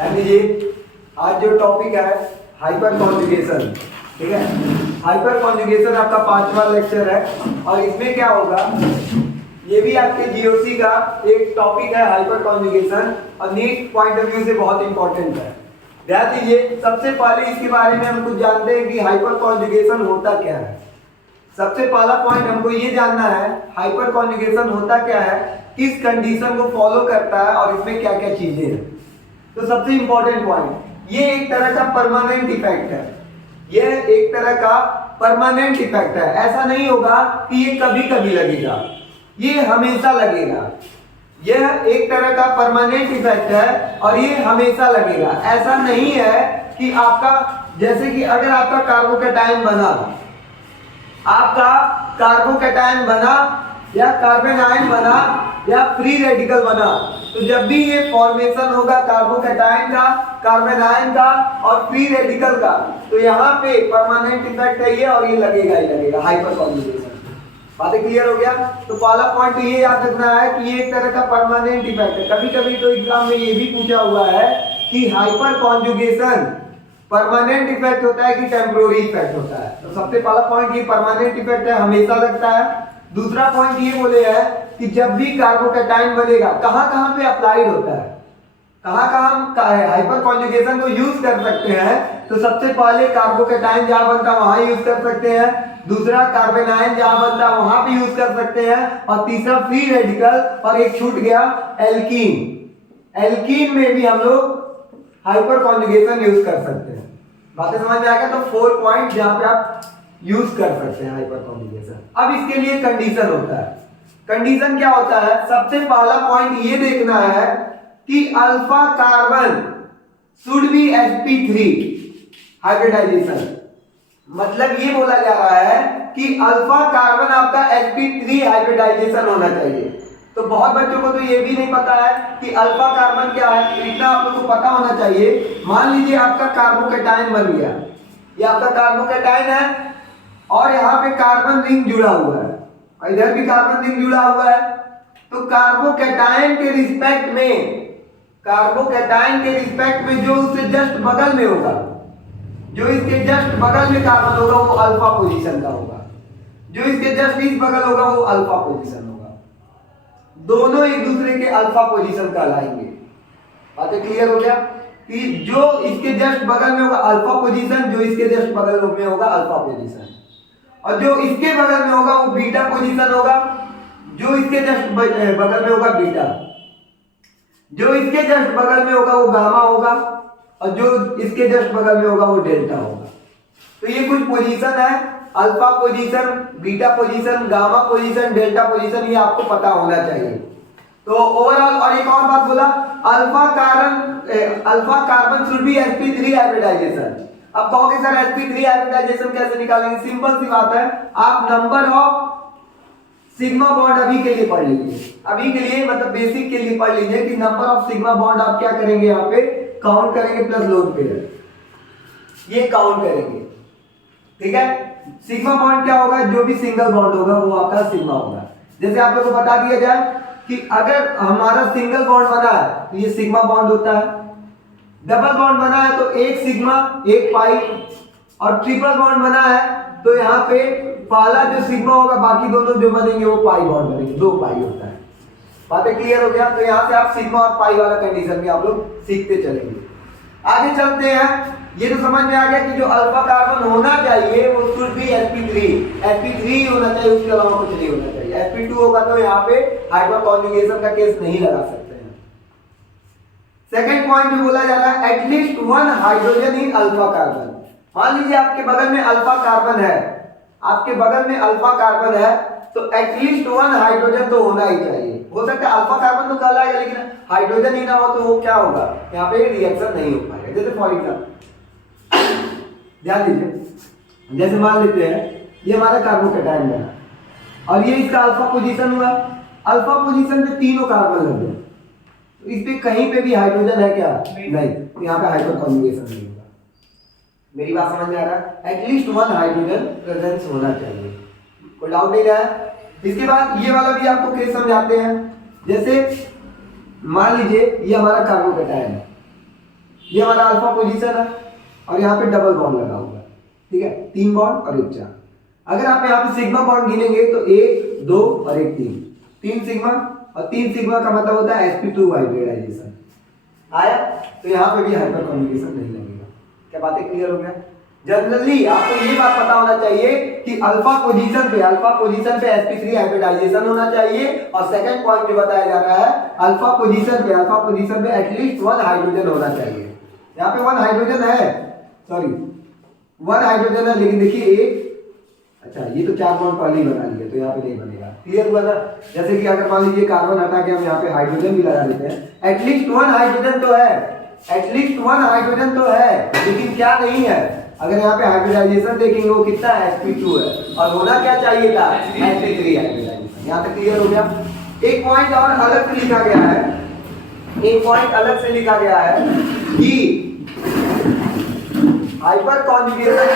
ध्यान दीजिए, आज जो टॉपिक है हाइपर कॉन्जुगेशन, ठीक है। हाइपर कॉन्जुगेशन आपका 5वां लेक्चर है और इसमें क्या होगा, ये भी आपके जीओसी का एक टॉपिक है हाइपर कॉन्जुगेशन और नीट पॉइंट ऑफ व्यू से बहुत इंपॉर्टेंट है। ध्यान दीजिए, सबसे पहले इसके बारे में हम कुछ जानते हैं कि हाइपर कॉन्जुगेशन होता क्या है। सबसे पहला पॉइंट हमको ये जानना है हाइपर कॉन्जुगेशन होता क्या है, किस कंडीशन को फॉलो करता है और इसमें क्या क्या चीजें हैं। तो सबसे इंपॉर्टेंट पॉइंट, ये एक तरह का परमानेंट इफेक्ट है। यह एक तरह का परमानेंट इफेक्ट है। ऐसा नहीं होगा कि ये कभी कभी लगेगा, ये हमेशा लगेगा। यह एक तरह का परमानेंट इफेक्ट है और ये हमेशा लगेगा। ऐसा नहीं है कि आपका, जैसे कि अगर आपका कार्बोकैटायन बना, आपका कार्बोकैटायन बना या कार्बन आयन बना या फ्री रेडिकल बना, तो जब भी ये फॉर्मेशन होगा कार्बोकैटायन का, कार्बन आयन का और फ्री रेडिकल का, तो यहाँ पे परमानेंट इफेक्ट है ये और ये लगेगा ही लगेगा, हाइपर कॉन्जुगेशन। बातें क्लियर हो गया। तो पहला पॉइंट तो ये याद रखना है कि ये एक तरह का परमानेंट इफेक्ट है। कभी कभी तो एग्जाम में ये भी पूछा हुआ है कि हाइपर कॉन्जुगेशन परमानेंट इफेक्ट होता है कि टेम्पोररी इफेक्ट होता है। तो सबसे पहला पॉइंट ये परमानेंट इफेक्ट है, हमेशा लगता है। दूसरा पॉइंट ये बोले है कि जब भी कार्बोकैटायन बनेगा, कहां कहां पे अप्लाइड होता है, कहां कहां हम हाइपर कॉन्जुगेशन को यूज कर सकते हैं। तो सबसे पहले कार्बोकैटायन जहां बनता है वहां यूज कर सकते हैं, दूसरा कार्बन आयन जहां बनता है वहां भी यूज कर सकते हैं, और तीसरा फ्री रेडिकल, और एक छूट गया एल्कीन। एल्कीन में भी हम लोग हाइपर कॉन्जुगेशन यूज कर सकते हैं। बातें समझ में आएगा। तो 4 पॉइंट जहां पे आप यूज कर सकते हैं हाइपर कॉन्जुगेशन। अब इसके लिए कंडीशन होता है। कंडीशन क्या होता है, सबसे पहला पॉइंट ये देखना है कि alpha carbon should be sp3 hybridization. मतलब ये बोला जा रहा है कि अल्फा कार्बन आपका sp3 हाइब्रिडाइजेशन होना चाहिए। तो बहुत बच्चों को तो ये भी नहीं पता है कि अल्फा कार्बन क्या है, तो इतना आप लोग को पता होना चाहिए। मान लीजिए आपका कार्बोकैटायन बन गया, ये आपका कार्बोकैटायन है और यहाँ पे कार्बन रिंग जुड़ा हुआ है और इधर भी कार्बन रिंग जुड़ा हुआ है। तो कार्बोकैटायन के रिस्पेक्ट में, कार्बोकैटायन के रिस्पेक्ट में जो उससे जस्ट बगल में होगा, जो इसके जस्ट बगल में कार्बन होगा वो अल्फा पोजीशन का होगा, जो इसके जस्ट इस बगल होगा वो अल्फा पोजीशन होगा। दोनों एक दूसरे के अल्फा पोजीशन कहलाएंगे। बातें क्लियर हो गया कि जो इसके जस्ट बगल में होगा अल्फा पोजीशन, जो इसके जस्ट बगल में होगा अल्फा पोजीशन, और जो इसके बगल में होगा वो बीटा पोजीशन होगा, जो इसके जस्ट बगल में होगा बीटा, जो इसके जस्ट बगल में होगा वो गामा होगा, और जो इसके जस्ट बगल में होगा वो डेल्टा होगा। तो ये कुछ पोजीशन है, alpha position, beta position, gamma position, delta position, ये आपको पता होना चाहिए। तो ओवरऑल, और एक और बात बोला, alpha carbon should be sp3 hybridization. अब कहोगे सर sp3 हाइब्रिडाइजेशन कैसे निकालेंगे? सिंपल सी बात है, आप नंबर ऑफ सिग्मा बॉन्ड अभी के लिए पढ़ लीजिए, अभी के लिए मतलब बेसिक के लिए पढ़ लीजिए कि नंबर ऑफ सिग्मा बॉन्ड आप क्या करेंगे, यहाँ पे काउंट करेंगे प्लस लोन पेयर, ये काउंट करेंगे, ठीक है। सिग्मा बॉन्ड क्या होगा, जो भी सिंगल बॉन्ड होगा वो आपका सिग्मा होगा। जैसे आप लोग को बता दिया जाए कि अगर हमारा सिंगल बॉन्ड बना है तो ये सिग्मा बॉन्ड होता है, डबल बॉन्ड बना है तो एक सिग्मा एक पाई, और ट्रिपल बॉन्ड बना है तो यहाँ पे पहला जो सिग्मा होगा बाकी दोनों जो बनेंगे वो पाई बॉन्ड बनेंगे, 2 पाई होता है। बातें क्लियर हो गया। तो यहाँ से आप सिग्मा और पाई वाला कंडीशन भी आप लोग सीखते चलेंगे। आगे चलते हैं। ये तो समझ में आ गया कि जो अल्फा कार्बन होना चाहिए वो शुड बी sp3 होना चाहिए, उसके अलावा कुछ नहीं होना चाहिए। sp2 होगा तो यहाँ पे हाइपर कॉन्जुगेशन का केस नहीं लगा सकते हैं। सेकंड पॉइंट जो बोला जा रहा है, at least 1 hydrogen in alpha carbon. मान लीजिए आपके बगल में अल्फा कार्बन है, आपके बगल में अल्फा कार्बन है, तो एटलीस्ट 1 हाइड्रोजन तो होना ही चाहिए। हो सकता है अल्फा कार्बन तो कहलाएगा लेकिन हाइड्रोजन ही ना हो तो वो क्या होगा, यहाँ पे रिएक्शन नहीं हो पाएगा। जैसे फॉर एग्जाम्पल ध्यान दीजिए, जैसे मान लेते हैं ये हमारा कार्बोकैटायन बना और ये इसका अल्फा पोजीशन हुआ, अल्फा पोजीशन पे तीनों कार्बन लग गए, तो इस पे कहीं पे भी हाइड्रोजन है क्या? नहीं, तो यहाँ पे हाइपर कॉन्जुगेशन नहीं होगा। मेरी बात समझ में आ रहा है? एटलीस्ट 1 हाइड्रोजन प्रेजेंस होना चाहिए, कोई डाउट नहीं है। इसके बाद ये वाला भी आपको केस समझाते हैं। जैसे मान लीजिए ये हमारा कार्बोकैटायन है, ये हमारा अल्फा पोजीशन है और यहाँ पे डबल बॉन्ड लगा हुआ है, ठीक है, 3 बॉन्ड और 1 चार्ज। अगर आप यहाँ पे सिग्मा बॉन्ड गिनेंगे तो 1 2 और 1 3 सिग्मा, और 3 सिग्मा का मतलब होता है sp2 हाइब्रिडाइजेशन आया। तो यहाँ पे भी हाइपर कॉन्जुगेशन नहीं लगेगा। क्या बातें क्लियर हो गया? जनरली आपको ये बात पता होना चाहिए कि अल्फा पोजीशन पे sp3 हाइब्रिडाइजेशन होना चाहिए, और सेकंड पॉइंट जो बताया जा रहा है अल्फा पोजीशन पे एटलीस्ट 1 हाइड्रोजन होना चाहिए। यहाँ पे 1 हाइड्रोजन है, सॉरी 1 हाइड्रोजन है, लेकिन देखिए एक, अच्छा ये तो 4 बॉन्ड पहले ही बना लिया तो यहाँ पे नहीं बनेगा। क्लियर हुआ ना? जैसे कि अगर मान लीजिए कार्बन हटा के हम यहाँ पे हाइड्रोजन भी लगा देते हैं, एटलीस्ट 1 हाइड्रोजन तो है, लेकिन क्या नहीं है, अगर यहाँ पे हाइब्रिडाइजेशन देखेंगे वो कितना है, sp2 है, और होना क्या चाहिए था, sp3 हाइब्रिडाइजेशन। यहाँ तक क्लियर हो गया? एक पॉइंट और अलग से लिखा गया है, कि हाइपर कॉन्जुगेशन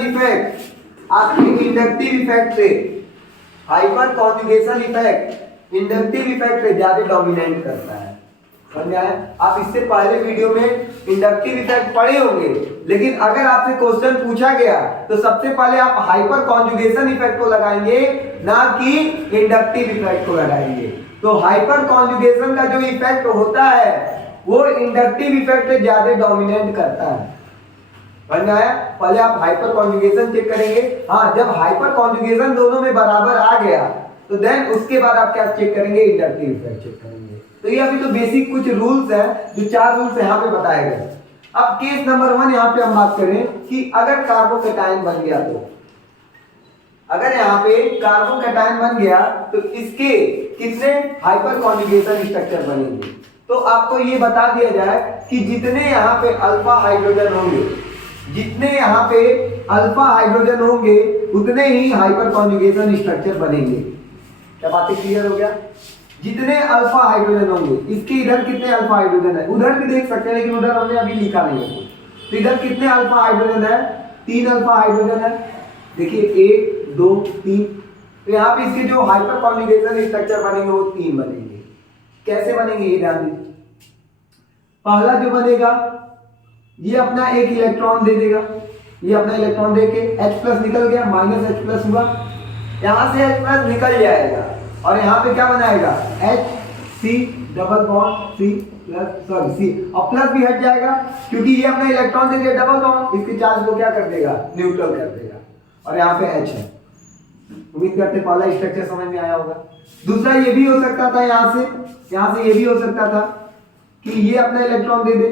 इफेक्ट आपके इंडक्टिव इफेक्ट से ज्यादा डोमिनेट करता है। समझ आया? आप इससे पहले वीडियो में इंडक्टिव इफेक्ट पढ़े होंगे, लेकिन अगर आपसे क्वेश्चन पूछा गया तो सबसे पहले आप हाइपर कॉन्जुगेशन इफेक्ट को लगाएंगे, ना कि इंडक्टिव इफेक्ट को लगाएंगे। तो हाइपर कॉन्जुगेशन का जो इफेक्ट होता है वो इंडक्टिव इफेक्ट से ज्यादा डोमिनेट करता है। समझ में आया? पहले आप हाइपर कॉन्जुगेशन चेक करेंगे। हाँ, जब हाइपर कॉन्जुगेशन दोनों में बराबर आ गया तो देन उसके बाद आप क्या चेक करेंगे, इंडक्टिव इफेक्ट चेक करेंगे। तो ये अभी तो बेसिक कुछ रूल्स है, जो 4 रूल्स यहाँ पे बताए गए। अब केस नंबर 1 यहाँ पे हम बात करें कि अगर कार्बोकैटायन बन गया, तो अगर यहाँ पे कार्बोकैटायन बन गया तो इसके कितने हाइपर कॉन्जुगेशन स्ट्रक्चर बनेंगे। तो आपको ये बता दिया जाए कि जितने यहाँ पे अल्फा हाइड्रोजन होंगे उतने ही हाइपर कॉन्जुगेशन स्ट्रक्चर बनेंगे। क्या बातें क्लियर हो गया? जितने अल्फा हाइड्रोजन होंगे, इसके इधर कितने अल्फा हाइड्रोजन है, उधर भी देख सकते हैं, लेकिन उधर हमने अभी लिखा नहीं है। तो इधर कितने अल्फा हाइड्रोजन है, 3 अल्फा हाइड्रोजन है। देखिए 1 2 3, तो यहाँ पे इसके जो हाइपर कॉन्जुगेशन स्ट्रक्चर बनेंगे वो 3 बनेंगे। कैसे बनेंगे ये ध्यान दीजिए। पहला जो बनेगा, ये अपना एक इलेक्ट्रॉन दे देगा, ये अपना इलेक्ट्रॉन दे के H+ निकल गया, -H+ हुआ, यहां से H+ निकल जाएगा और यहाँ पे क्या बनाएगा, HC double bond C+, sorry C, और प्लस भी हट जाएगा क्योंकि ये अपना इलेक्ट्रॉन दे दिया डबल बॉन्ड, इसके चार्ज को क्या कर देगा, न्यूट्रल कर देगा, और यहाँ पे H है। उम्मीद करते पहला स्ट्रक्चर समझ में आया होगा। दूसरा ये भी हो सकता था, यहाँ से ये भी हो सकता था कि ये अपना इलेक्ट्रॉन दे दे,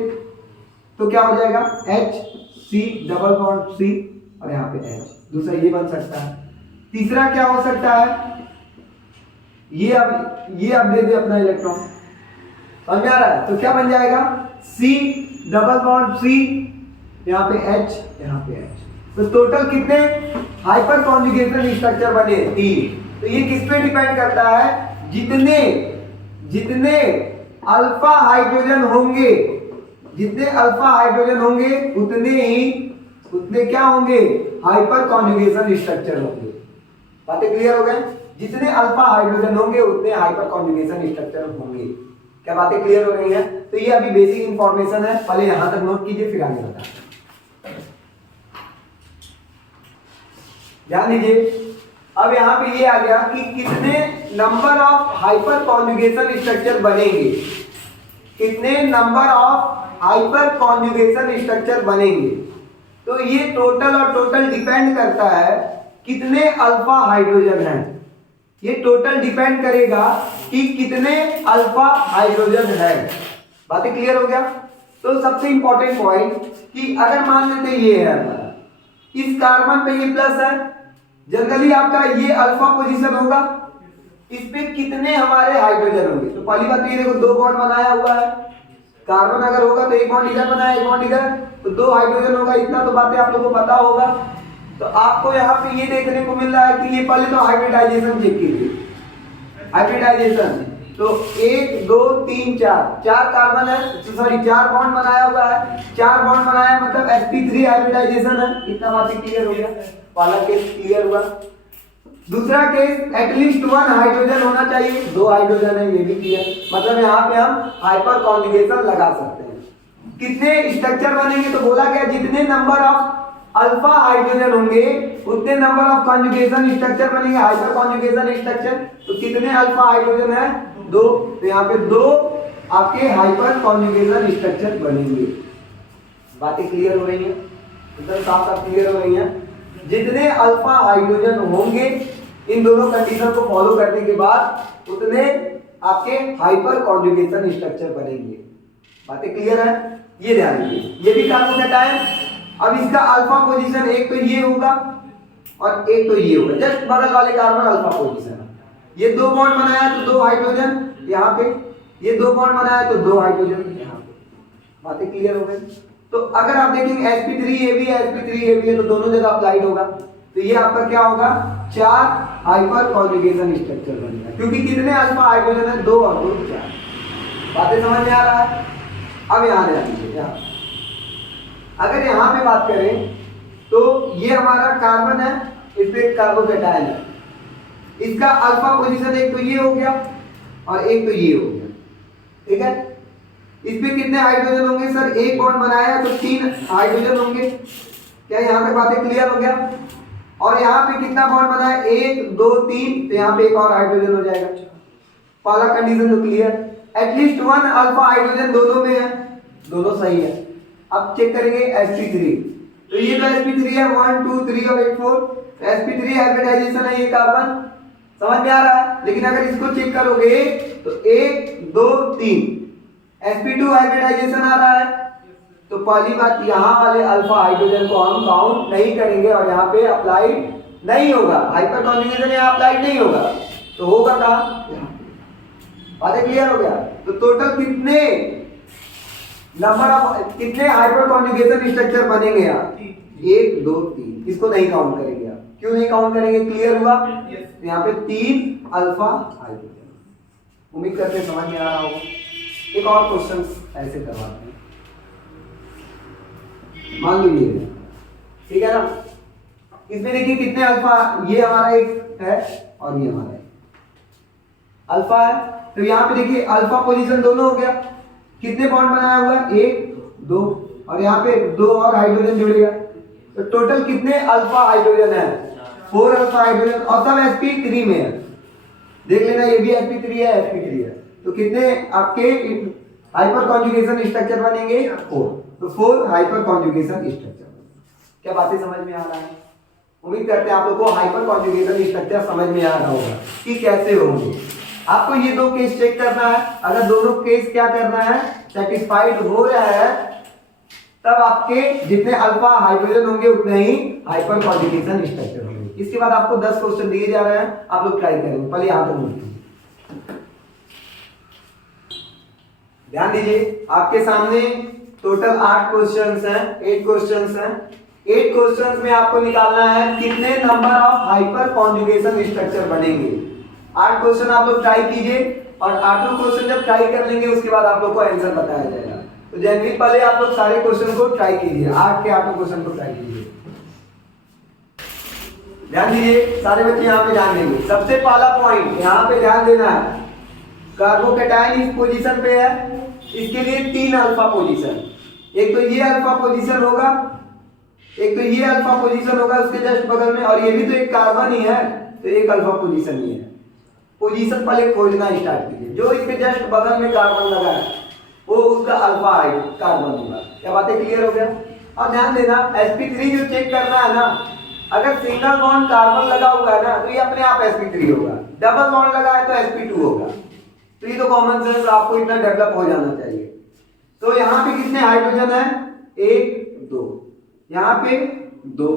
तो क्या हो जाएगा HC डबल बॉन्ड C और यहाँ पे H। दूसरा ये बन सकता है। तीसरा क्या हो सकता है, ये अब दे दे अपना इलेक्ट्रॉन, समझ में आ रहा है? तो क्या बन जाएगा, C डबल बॉन्ड C, यहाँ पे H, यहाँ पे H। तो टोटल कितने हाइपर कॉन्जुगेशन स्ट्रक्चर बने, 3। तो ये किस पे डिपेंड करता है, जितने अल्फा हाइड्रोजन होंगे उतने क्या होंगे, हाइपर कॉन्जुगेशन स्ट्रक्चर होंगे। बातें क्लियर हो गए? जितने अल्फा हाइड्रोजन होंगे उतने हाइपर कॉन्जुगेशन स्ट्रक्चर होंगे। क्या बातें क्लियर हो रही हैं? तो ये अभी बेसिक इंफॉर्मेशन है, पहले यहां तक नोट कीजिए फिर आगे बताएं। ध्यान दीजिए। अब यहाँ पे ये आ गया कि कितने number of hyper conjugation structure बनेंगे, तो ये टोटल डिपेंड करता है कितने अल्फा हाइड्रोजन हैं। ये टोटल डिपेंड करेगा कि कितने अल्फा हाइड्रोजन है। बातें क्लियर हो गया? तो सबसे इंपॉर्टेंट पॉइंट कि अगर मान लेते ये है हमारा, इस कार्बन पे ये प्लस है, जनरली आपका ये अल्फा पोजीशन होगा, इस पे कितने हमारे हाइड्रोजन होंगे। तो पहली बात ये देखो 2 बॉन्ड बनाया हुआ है, कार्बन अगर होगा तो 1 बॉन्ड इधर बनाया, 1 बॉन्ड इधर, तो 2 हाइड्रोजन होगा। इतना तो बातें आप लोगों को पता होगा। तो आपको यहाँ पे ये देखने को मिल रहा है कि ये पहले तो हाइब्रिडाइजेशन चेक कीजिए। हाइब्रिडाइजेशन तो 1 2 3 4 कार्बन है, सॉरी 4 बॉन्ड बनाया हुआ है, 4 बॉन्ड बनाया मतलब sp3 हाइब्रिडाइजेशन है। इतना बात क्लियर हो गया, पहला केस क्लियर हुआ। दूसरा केस एटलीस्ट वन हाइड्रोजन होना चाहिए, दो हाइड्रोजन है, ये भी क्लियर। मतलब यहाँ पे हम हाइपर कॉन्जुगेशन लगा सकते हैं। कितने स्ट्रक्चर बनेंगे, तो बोला गया जितने नंबर ऑफ अल्फा हाइड्रोजन होंगे उतने नंबर ऑफ कॉन्जुगेशन स्ट्रक्चर बनेंगे, हाइपर कॉन्जुगेशन स्ट्रक्चर। तो कितने अल्फा हाइड्रोजन है, दो, तो यहाँ पे दो आपके हाइपर कॉन्जुगेशन स्ट्रक्चर बनेंगे। बातें क्लियर हो रही हैं, एकदम साफ साफ क्लियर हो रही हैं। जितने अल्फा हाइड्रोजन होंगे इन दोनों कंडीशन को फॉलो करने के बाद उतने आपके हाइपर कॉन्जुगेशन स्ट्रक्चर बनेंगे। बातें क्लियर है, ये ध्यान दीजिए। ये भी कार्बोकेटायन, अब इसका अल्फा पोजीशन एक तो ये होगा और एक तो ये होगा, जस्ट बगल वाले कार्बन अल्फा पोजीशन। ये दो बॉन्ड बनाया तो दो हाइड्रोजन यहाँ पे, ये दो बॉन्ड बनाया तो दो हाइड्रोजन यहाँ पे। बातें क्लियर हो गई। तो अगर आप देखेंगे sp3 ये भी है, sp3 ये भी है, तो दोनों जगह अप्लाइड होगा। तो ये आपका क्या होगा, चार हाइपर कॉन्जुगेशन स्ट्रक्चर बनेगा, क्योंकि कितने अल्फा हाइड्रोजन है, दो और दो चार। बातें समझ में आ रहा है। अब यहाँ ध्यान दीजिए, अगर यहाँ पे बात करें तो ये हमारा कार्बन है, इस पे कार्बोकेटायन है, इसका अल्फा पोजीशन एक तो ये हो गया और एक तो ये हो गया, ठीक है। इस पे कितने हाइड्रोजन होंगे सर, एक बॉन्ड बनाया तो तीन हाइड्रोजन होंगे। क्या यहाँ पे बातें क्लियर हो गया। और यहाँ पे कितना बॉन्ड बनाया, एक दो तीन, तो यहाँ पे एक और हाइड्रोजन हो जाएगा। पहला कंडीशन तो clear. At least one alpha hydrogen दोनों में है, दोनों सही है। अब चेक करेंगे sp3, तो ये तो sp3 है, 1 2 3 और 1 4, sp3 हाइब्रिडाइजेशन है ये कार्बन, समझ में आ रहा है। लेकिन अगर इसको चेक करोगे तो 1 2 3 sp2 हाइब्रिडाइजेशन आ रहा है, तो पहली बात यहाँ वाले अल्फा हाइड्रोजन को हम काउंट नहीं करेंगे और यहाँ पे अप्लाइड नहीं होगा, हाइपर कॉन्जुगेशन यहाँ अप्लाइड नहीं होगा। तो होगा कहाँ, बातें क्लियर हो गया। तो टोटल कितने नंबर ऑफ, कितने हाइपर कॉन्जुगेशन स्ट्रक्चर बनेंगे यहाँ, 1 2 3, इसको नहीं काउंट करेंगे आप। क्यों नहीं काउंट करेंगे, क्लियर हुआ। यहाँ पे 3 अल्फा हाइड्रोजन, उम्मीद करते हैं समझ में आ रहा होगा। एक और क्वेश्चन ऐसे करवाते हैं, मान लीजिए, ठीक है ना। इसमें देखिए कितने अल्फा, ये हमारा एक है और ये हमारा अल्फा है। तो यहाँ पे देखिए अल्फा पोजीशन दोनों हो गया, कितने बॉन्ड बनाया हुआ है, 1 2, और यहाँ पे 2 और हाइड्रोजन जुड़ेगा। तो टोटल कितने अल्फा हाइड्रोजन है, 4 अल्फा हाइड्रोजन, और सब sp3 में है। देख लेना, ये भी sp3 है, sp3 है। तो कितने आपके हाइपर कॉन्जुगेशन स्ट्रक्चर बनेंगे, 4। तो 4 हाइपर कॉन्जुगेशन स्ट्रक्चर। क्या बातें समझ में आ रहा है। उम्मीद करते हैं आप लोगों को हाइपर कॉन्जुगेशन स्ट्रक्चर समझ में आ रहा होगा कि कैसे होंगे। आपको ये दो केस चेक करना है, अगर दोनों केस क्या करना है, सेटिस्फाइड हो रहा है, तब आपके जितने अल्फा हाइड्रोजन होंगे उतने ही हाइपर कॉन्जुगेशन स्ट्रक्चर होंगे। इसके बाद आपको 10 क्वेश्चन दिए जा रहे हैं, आप लोग ट्राई करेंगे। पहले यहाँ तक ध्यान दीजिए, आपके सामने टोटल 8 क्वेश्चंस हैं, 8 क्वेश्चंस हैं। 8 क्वेश्चंस में आपको निकालना है कितने number of hyper conjugation structure बनेंगे। 8 क्वेश्चन आप लोग ट्राई कीजिए, और 8 क्वेश्चन जब ट्राई कर लेंगे उसके बाद आप लोग को आंसर बताया जाएगा। तो जनरली पहले आप लोग सारे क्वेश्चन को ट्राई कीजिए, 8 के 8 क्वेश्चन को ट्राई कीजिए। ध्यान दीजिए, सारे बच्चे यहाँ पे ध्यान देंगे। सबसे पहला पॉइंट यहाँ पे ध्यान देना है, कार्बोकेटायन इस पोजीशन पे है, इसके लिए 3 अल्फा पोजीशन, एक तो ये अल्फा पोजीशन होगा, एक तो ये अल्फा पोजीशन होगा उसके जस्ट बगल में, और ये भी तो एक कार्बन ही है, तो एक अल्फा पोजीशन ही है। पोजीशन पहले खोजना स्टार्ट कीजिए, जो इसके जस्ट बगल में कार्बन लगा है वो उसका अल्फा कार्बन होगा। क्या बातें क्लियर हो गया। और ध्यान देना, sp3 जो चेक करना है ना, अगर सिंगल बॉन्ड कार्बन लगा हुआ है ना तो ये अपने आप sp3 होगा, डबल बॉन्ड लगा है तो sp2 होगा। तो ये तो कॉमन सेंस, आपको इतना डेवलप हो जाना चाहिए। तो यहाँ पे कितने हाइड्रोजन है, 1 2, यहाँ पे 2,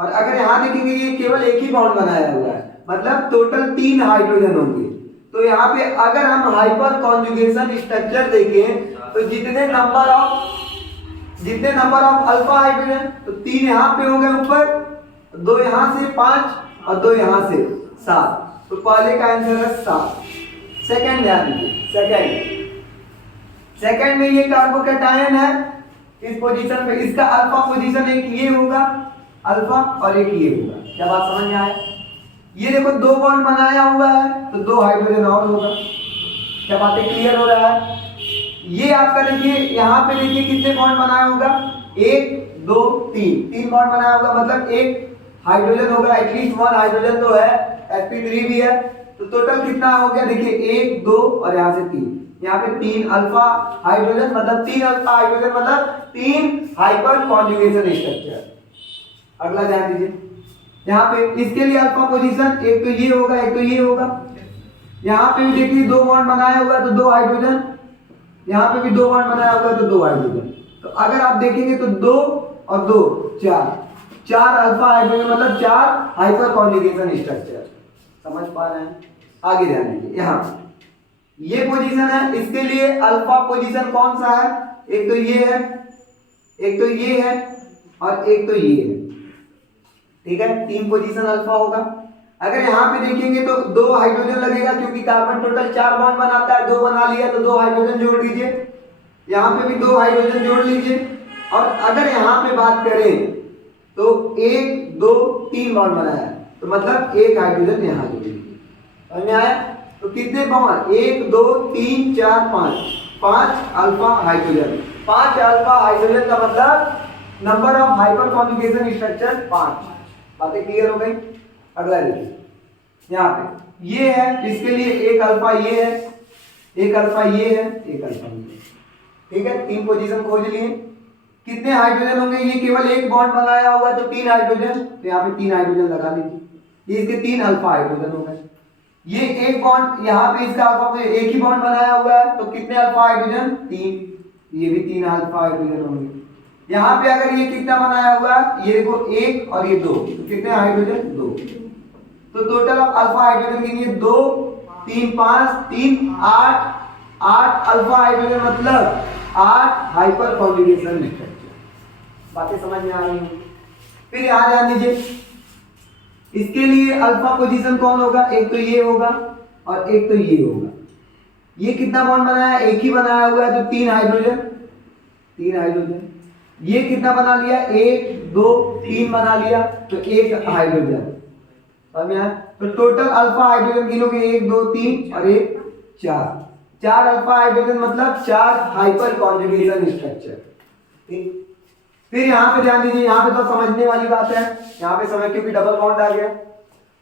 और अगर यहाँ देखेंगे ये केवल एक ही बॉन्ड बनाया हुआ है, मतलब टोटल 3 हाइड्रोजन होंगे। तो यहाँ पे अगर हम हाइपर कॉन्जुगेशन स्ट्रक्चर देखें तो जितने नंबर ऑफ अल्फा हाइड्रोजन, तो 3 यहाँ पे हो गए ऊपर, 2 यहाँ से 5 और 2 यहाँ से 7। तो पहले का आंसर है 7। सेकंड ध्यान दीजिए, सेकंड में ये कार्बोकेटायन है इस पोजीशन पे, इसका अल्फा पोजीशन एक ये होगा अल्फा और एक ये होगा। क्या बात समझ में आया। ये देखो दो बॉन्ड बनाया हुआ है तो दो हाइड्रोजन और होगा। क्या बातें क्लियर हो रहा है? ये आपका देखिए यहाँ पे देखिए कितने बॉन्ड बनाया होगा, 1 2 3 बॉन्ड बनाया होगा, मतलब एक हाइड्रोजन होगा, एटलीस्ट वन हाइड्रोजन तो है, sp3 भी है। तो टोटल कितना हो गया देखिए 1 2 और यहाँ से 3, यहाँ पे 3 अल्फा हाइड्रोजन, मतलब 3 अल्फा हाइड्रोजन मतलब 3 हाइपर कॉन्जुगेशन स्ट्रक्चर। अगला ध्यान दीजिए, यहाँ पे इसके लिए अल्फा पोजीशन एक तो ये होगा, एक तो ये होगा। यहाँ पे भी देखिए दो बॉन्ड बनाया हुआ है तो दो हाइड्रोजन, यहाँ पे भी दो बॉन्ड बनाया हुआ है तो दो हाइड्रोजन। तो अगर आप देखेंगे तो 2 और 2 4 अल्फा हाइड्रोजन मतलब 4 हाइपर कॉन्जुगेशन स्ट्रक्चर। समझ पा रहे हैं? आगे ध्यान दीजिए, यहाँ ये पोजीशन है, इसके लिए अल्फा पोजीशन कौन सा है, एक तो ये है, एक तो ये है और एक तो ये है। ठीक है, 3 पोजीशन अल्फा होगा। अगर यहाँ पे देखेंगे तो 2 हाइड्रोजन लगेगा, क्योंकि कार्बन टोटल 4 बॉन्ड बनाता है, 2 बना लिया तो 2 हाइड्रोजन जोड़ लीजिए, यहाँ पे भी 2 हाइड्रोजन जोड़ लीजिए। और अगर यहाँ पे बात करें तो 1 2 3 बॉन्ड बनाया तो मतलब 1 हाइड्रोजन यहाँ जोड़ लीजिए। समझ में आया? तो कितने bond, 1 2 3 4 5 alpha hydrogen, 5 alpha hydrogen का मतलब number of hyper conjugation structure 5। बातें क्लियर हो गई? अगला देखिए, यहाँ पे ये है, इसके लिए एक अल्फा ये है, एक अल्फा ये है, एक अल्फा ये है। ठीक है, 3 पोजीशन खोज लिए। कितने हाइड्रोजन होंगे, ये केवल एक बॉन्ड बनाया हुआ है तो 3 हाइड्रोजन, तो यहाँ पे 3 हाइड्रोजन लगा लीजिए, ये इसके 3 अल्फा हाइड्रोजन हो गए। ये एक बॉन्ड यहाँ पे इसका अल्फा एक ही बॉन्ड बनाया हुआ है तो कितने अल्फा हाइड्रोजन, 3, ये भी 3 अल्फा हाइड्रोजन होंगे। यहाँ पे अगर ये कितना बनाया हुआ है, ये देखो 1 और ये 2, तो कितने हाइड्रोजन, 2। तो टोटल ऑफ अल्फा हाइड्रोजन गिनिए, 2 3 5 3 8 अल्फा हाइड्रोजन मतलब 8 हाइपर कॉन्जुगेशन स्ट्रक्चर। बातें समझ में आ रही हैं? फिर यहाँ ध्यान दीजिए, इसके लिए अल्फा पोजीशन कौन होगा, एक तो ये होगा और एक तो ये होगा। ये कितना बॉन्ड बनाया है, एक ही बनाया हुआ है तो 3 हाइड्रोजन, 3 हाइड्रोजन। ये कितना बना लिया, 1 2 3 बना लिया तो 1 हाइड्रोजन। समझ में आया? तो टोटल अल्फा हाइड्रोजन गिनोगे 1 2 3 और 1 4 अल्फा हाइड्रोजन मतलब 4 हाइपर कॉन्जुगेशन स्ट्रक्चर। ठीक, फिर यहाँ पे ध्यान दीजिए, यहाँ पे तो समझने वाली बात है, यहाँ पे समझ क्योंकि डबल बॉन्ड आ गया।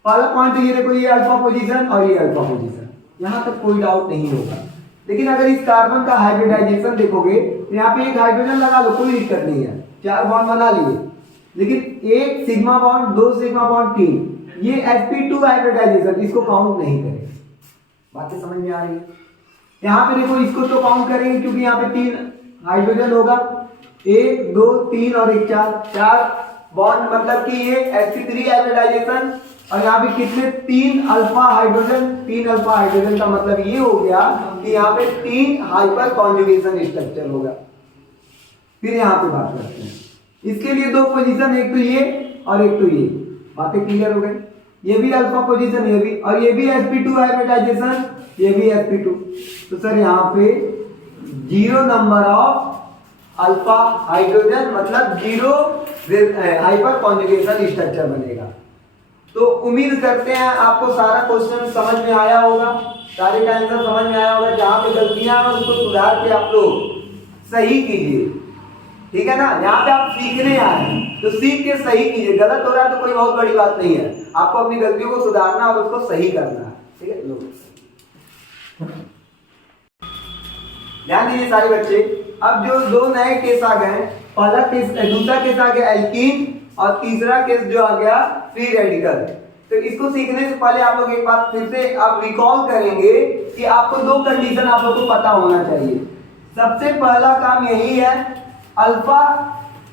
पहला पॉइंट ये देखो, ये अल्फा पोजीशन और ये अल्फा पोजीशन, यहाँ तक कोई डाउट नहीं होगा। लेकिन अगर इस कार्बन का हाइब्रिडाइजेशन देखोगे तो यहाँ पे एक हाइड्रोजन लगा लो, कोई दिक्कत नहीं है, 4 बॉन्ड बना लिए। लेकिन एक सिग्मा बॉन्ड, 2 सिग्मा बॉन्ड 3, ये sp2 हाइब्रिडाइजेशन, इसको काउंट नहीं करेंगे। बातें समझ में आ रही है? यहाँ पे देखो इसको तो काउंट करेंगे क्योंकि यहाँ पे 3 हाइड्रोजन होगा, 1 2 3 और 1 4 बॉन्ड, मतलब कि ये sp3 हाइब्रिडाइजेशन। और यहाँ पे कितने, 3 अल्फा हाइड्रोजन, 3 अल्फा हाइड्रोजन का मतलब ये हो गया कि यहाँ पे 3 हाइपर कॉन्जुगेशन स्ट्रक्चर होगा। फिर यहाँ पे बात करते हैं, इसके लिए 2 पोजीशन, एक तो ये और एक तो ये। बातें क्लियर हो गई? ये भी अल्फा पोजीशन, ये भी, और ये भी sp2 हाइब्रिडाइजेशन, ये भी sp2। तो सर यहाँ पे 0 नंबर ऑफ अल्फा हाइड्रोजन मतलब 0 हाइपर कॉन्जुगेशन स्ट्रक्चर बनेगा। तो उम्मीद करते हैं आपको सारा क्वेश्चन समझ में आया होगा, सारे का आंसर समझ में आया होगा। जहां पे गलतियां हैं उसको सुधार के आप लोग सही कीजिए। ठीक है ना? यहाँ पे आप सीखने आए हैं तो सीख के सही कीजिए। गलत हो रहा है तो कोई बहुत बड़ी बात नहीं है, आपको अपनी गलतियों को सुधारना और उसको सही करना है। ठीक है, लो ध्यान दीजिए सारे बच्चे। अब जो 2 नए केस आ गए, पहला केस, दूसरा केस आ गया एल्कीन और तीसरा केस जो आ गया फ्री रेडिकल। तो इसको सीखने से पहले आप लोग एक बात फिर से आप रिकॉल करेंगे कि आपको 2 कंडीशन आप लोग को पता होना चाहिए। सबसे पहला काम यही है, alpha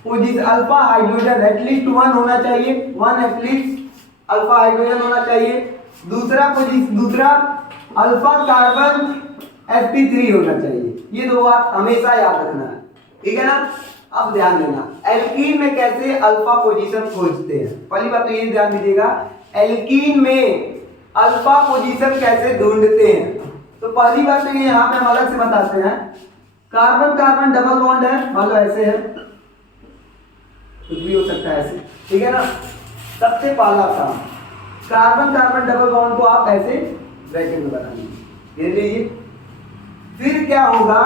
position, alpha hydrogen at least 1 होना चाहिए, 1 एटलीस्ट अल्फा हाइड्रोजन होना चाहिए। दूसरा अल्फा कार्बन sp3 होना चाहिए। ये 2 बात हमेशा याद रखना है। ठीक है ना? अब ध्यान देना, एल्कीन में कैसे अल्फा पोजीशन खोजते हैं। पहली बात तो ये ध्यान दीजिएगा, एल्कीन में अल्फा पोजीशन कैसे ढूंढते हैं। तो पहली बात तो ये यहाँ पे हम अलग से बताते हैं, कार्बन कार्बन डबल बॉन्ड है, मान लो ऐसे है, कुछ भी हो सकता है ऐसे। ठीक है ना? सबसे पहला काम, कार्बन कार्बन डबल बॉन्ड को आप ऐसे ब्रैकेट में बना लीजिए, ये लीजिए। फिर क्या होगा,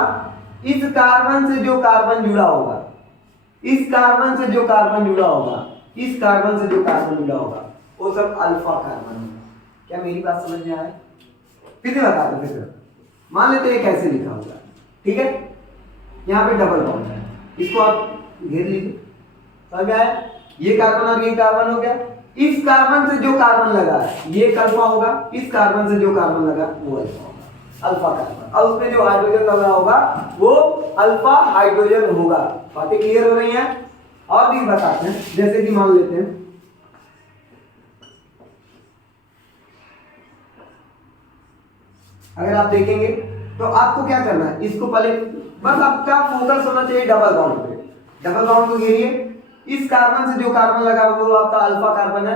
इस कार्बन से जो कार्बन जुड़ा होगा, इस कार्बन से जो कार्बन जुड़ा होगा, इस कार्बन से जो कार्बन जुड़ा होगा, वो सब अल्फा कार्बन होगा। क्या मेरी बात समझ में आया? फिर से बता दो, फिर से मान लेते हैं कैसे लिखा होगा, ठीक है। यहाँ पे डबल बॉन्ड है, इसको आप घेर लीजिए, समझ में आया? ये कार्बन और ये कार्बन हो गया। इस कार्बन से जो कार्बन लगा ये अल्फा होगा, इस कार्बन से जो कार्बन लगा वो अल्फा होगा, अल्फा कार्बन। और उसमें जो हाइड्रोजन लगा होगा वो अल्फा हाइड्रोजन होगा। बातें क्लियर हो रही हैं? और भी बताते हैं, जैसे कि मान लेते हैं अगर आप देखेंगे तो आपको क्या करना है, इसको पहले बस आपका फोकस होना चाहिए डबल बॉन्ड पे। डबल बॉन्ड को घेरिए, इस कार्बन से जो कार्बन लगा होगा वो आपका अल्फा कार्बन है,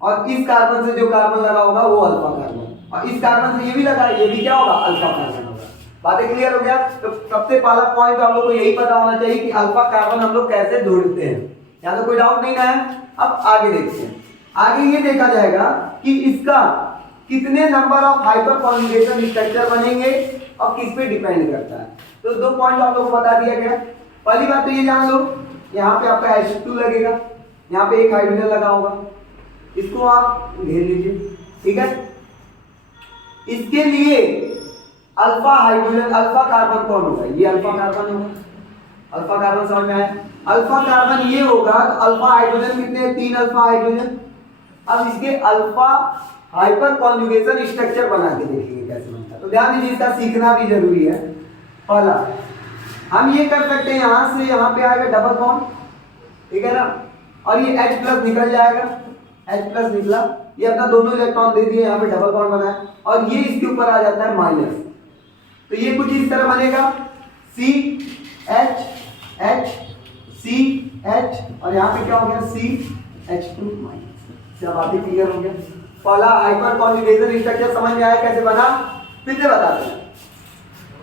और इस कार्बन से जो कार्बन लगा होगा वो अल्फा कार्बन, और इस कार्बन से ये भी लगा, ये भी क्या होगा, अल्फा कार्बन होगा। बातें क्लियर हो गया? तो सबसे पहला पॉइंट आप लोग को यही पता होना चाहिए कि अल्फा कार्बन हम लोग कैसे जोड़ते हैं। यहाँ तो कोई डाउट नहीं ना है। अब आगे देखते हैं, आगे ये देखा जाएगा कि इसका कितने number of hyper conjugation structure बनेंगे और किस पे डिपेंड करता है। तो दो पॉइंट आप लोगों को बता दिया गया। पहली बात तो ये जान लो, यहाँ पे आपका H2 लगेगा, यहाँ पे एक हाइड्रोजन लगा होगा, इसको आप घेर लीजिए, ठीक है। इसके लिए अल्फा हाइड्रोजन, अल्फा कार्बन कौन होगा, ये अल्फा कार्बन होगा। अल्फा कार्बन समझ में आया? अल्फा कार्बन ये होगा, तो अल्फा हाइड्रोजन कितने हैं, 3 अल्फा हाइड्रोजन। अब इसके अल्फा हाइपर कॉन्जुगेशन स्ट्रक्चर बना के देखिए कैसे बनता है। तो ध्यान दीजिए, इसका सीखना भी जरूरी है। पहला हम ये कर सकते हैं, यहां से यहां पे आएगा डबल बॉन्ड, ठीक है ना, और ये H प्लस निकल जाएगा, H प्लस निकला, ये अपना दोनों इलेक्ट्रॉन दे दिए, यहाँ पे डबल बॉन्ड बना है, और ये इसके ऊपर आ जाता है माइनस। तो ये कुछ इस तरह बनेगा, CH H CH, और यहाँ पे क्या हो गया, CH2 माइनस। क्या बातें क्लियर हो गया? पहला हाइपर कॉन्जुगेशन स्ट्रक्चर समझ में आया कैसे बना? फिर से बताते हैं।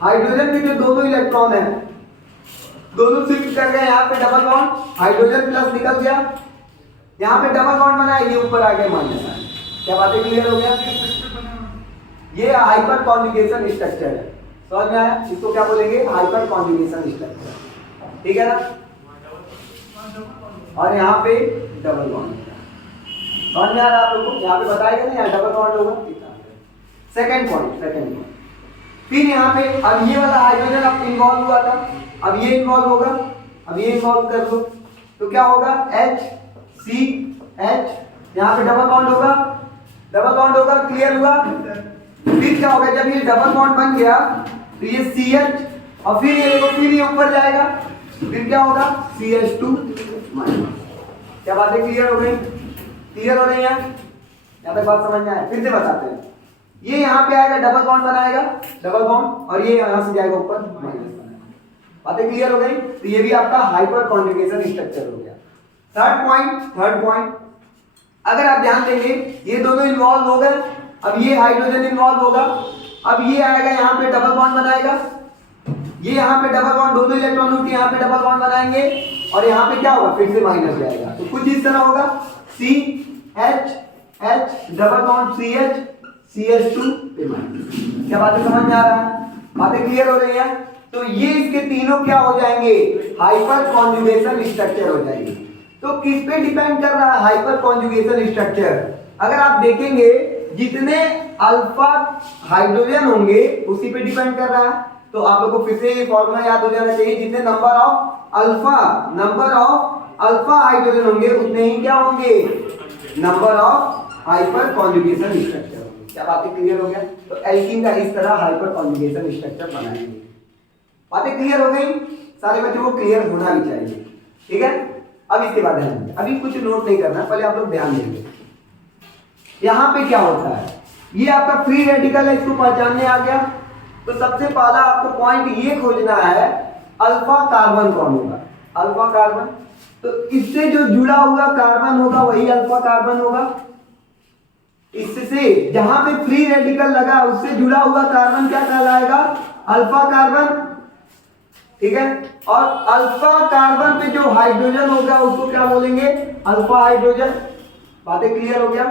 हाइड्रोजन के जो दोनों इलेक्ट्रॉन है, दोनों शिफ्ट कर गए यहाँ पे डबल बॉन्ड, हाइड्रोजन प्लस निकल गया, यहाँ पे डबल बॉन्ड बना, ये ऊपर आ गया माइनस। क्या बातें क्लियर हो गया? ये हाइपर कॉन्जुगेशन स्ट्रक्चर है, समझ में आया? इसको क्या बोलेंगे, हाइपर कॉन्जुगेशन स्ट्रक्चर, ठीक है ना। और यहाँ पे डबल बॉन्ड, समझ में आ रहा है आप लोगों को? यहाँ पे बताएगा ना, यहाँ डबल बॉन्ड होगा। सेकंड पॉइंट, फिर यहाँ पे अब ये वाला हाइड्रोजन अब इन्वॉल्व हुआ था, अब ये इन्वॉल्व होगा, अब ये इन्वॉल्व कर दो, तो क्या होगा, H CH, यहाँ पे डबल बॉन्ड होगा, क्लियर हुआ? फिर क्या होगा, जब ये डबल बॉन्ड बन गया तो ये CH, और फिर ये देखो, फिर ये ऊपर जाएगा, फिर क्या होगा, CH2 माइनस। क्या बातें क्लियर हो गई? क्लियर हो रही है? यहाँ पे बात समझ में आया? फिर से बताते हैं, ये यहाँ पे आएगा, डबल बॉन्ड बनाएगा, डबल बॉन्ड, और ये यहाँ से जाएगा ऊपर माइनस बनाएगा। बातें क्लियर हो गई? तो ये भी आपका हाइपर कॉन्जुगेशन स्ट्रक्चर हो गया। थर्ड पॉइंट, अगर आप ध्यान देंगे, ये दोनों इन्वॉल्व हो गए, अब ये हाइड्रोजन इन्वॉल्व होगा, अब ये आएगा यहाँ पे डबल बॉन्ड बनाएगा, ये यहाँ पे डबल बॉन्ड, दोनों इलेक्ट्रॉन उठ के यहाँ पे डबल बॉन्ड बनाएंगे, और यहाँ पे क्या होगा, फिर से माइनस जाएगा। तो कुछ इस तरह होगा, CH double bond CH CH2 minus. क्या बातें समझ में आ रहा है? बातें क्लियर हो रही है? तो ये इसके तीनों क्या हो जाएंगे, हाइपर कॉन्जुगेशन स्ट्रक्चर हो जाएंगे। तो किस पे डिपेंड कर रहा है हाइपर कॉन्जुगेशन स्ट्रक्चर? अगर आप देखेंगे, जितने अल्फा हाइड्रोजन होंगे उसी पे डिपेंड कर रहा है। तो आप लोग को फिर से ये फॉर्मूला याद हो जाना चाहिए, जितने नंबर ऑफ अल्फा हाइड्रोजन होंगे उतने ही क्या होंगे, number of hyper conjugation structure होंगे। क्या बातें क्लियर हो गया? तो एल्कीन का इस तरह हाइपर कॉन्जुगेशन स्ट्रक्चर बनाएंगे। बातें क्लियर हो गई? सारे बच्चों को क्लियर होना भी चाहिए, ठीक है। अब इसके बाद अभी कुछ नोट नहीं करना, पहले आप लोग ध्यान देंगे। यहाँ पे क्या होता है, ये आपका फ्री रेडिकल है, इसको पहचानने आ गया। तो सबसे पहला आपको पॉइंट ये खोजना है, अल्फा कार्बन कौन होगा, अल्फा कार्बन। तो इससे जो जुड़ा हुआ कार्बन होगा वही अल्फा कार्बन होगा। इससे जहां पे फ्री रेडिकल लगा उससे जुड़ा हुआ कार्बन क्या कहलाएगा, अल्फा कार्बन, ठीक है। और अल्फा कार्बन पे जो हाइड्रोजन होगा उसको क्या बोलेंगे, अल्फा हाइड्रोजन। बातें क्लियर हो गया?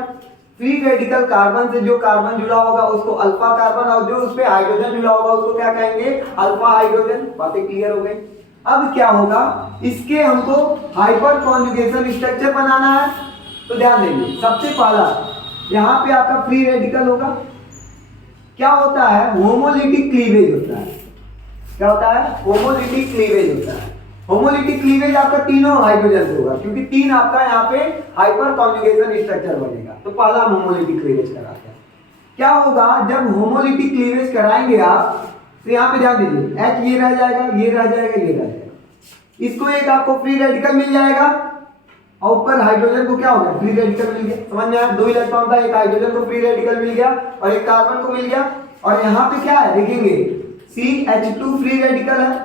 फ्री रेडिकल कार्बन से जो कार्बन जुड़ा होगा उसको अल्फा कार्बन, और जो उस पे हाइड्रोजन जुड़ा होगा उसको क्या कहेंगे, अल्फा हाइड्रोजन। बातें क्लियर हो गई। अब क्या होगा, इसके हमको हाइपर कॉन्जुगेशन स्ट्रक्चर बनाना है। तो ध्यान देंगे, सबसे पहला यहाँ पे आपका फ्री रेडिकल होगा। क्या होता है, होमोलिटिक क्लीवेज होता है। क्या होता है, होमोलिटिक क्लीवेज होता है। होमोलिटिक क्लीवेज आपका तीनों हाइड्रोजन से होगा, क्योंकि तीन आपका यहाँ पे हाइपर कॉन्जुगेशन स्ट्रक्चर बनेगा। तो पहला होमोलिटिक क्लीवेज कराते हैं। क्या होगा, जब होमोलिटिक क्लीवेज कराएंगे आप, तो यहाँ पे ध्यान दीजिए, H ये रह जाएगा, ये रह जाएगा, ये रह जाएगा। इसको एक आपको फ्री रेडिकल मिल जाएगा, और ऊपर हाइड्रोजन को क्या हो गया, फ्री रेडिकल मिल गया। समझ में आया, 2 इलेक्ट्रॉन था, एक हाइड्रोजन को फ्री रेडिकल मिल गया और एक कार्बन को मिल गया। और यहाँ पे क्या है देखेंगे, CH2 फ्री रेडिकल है,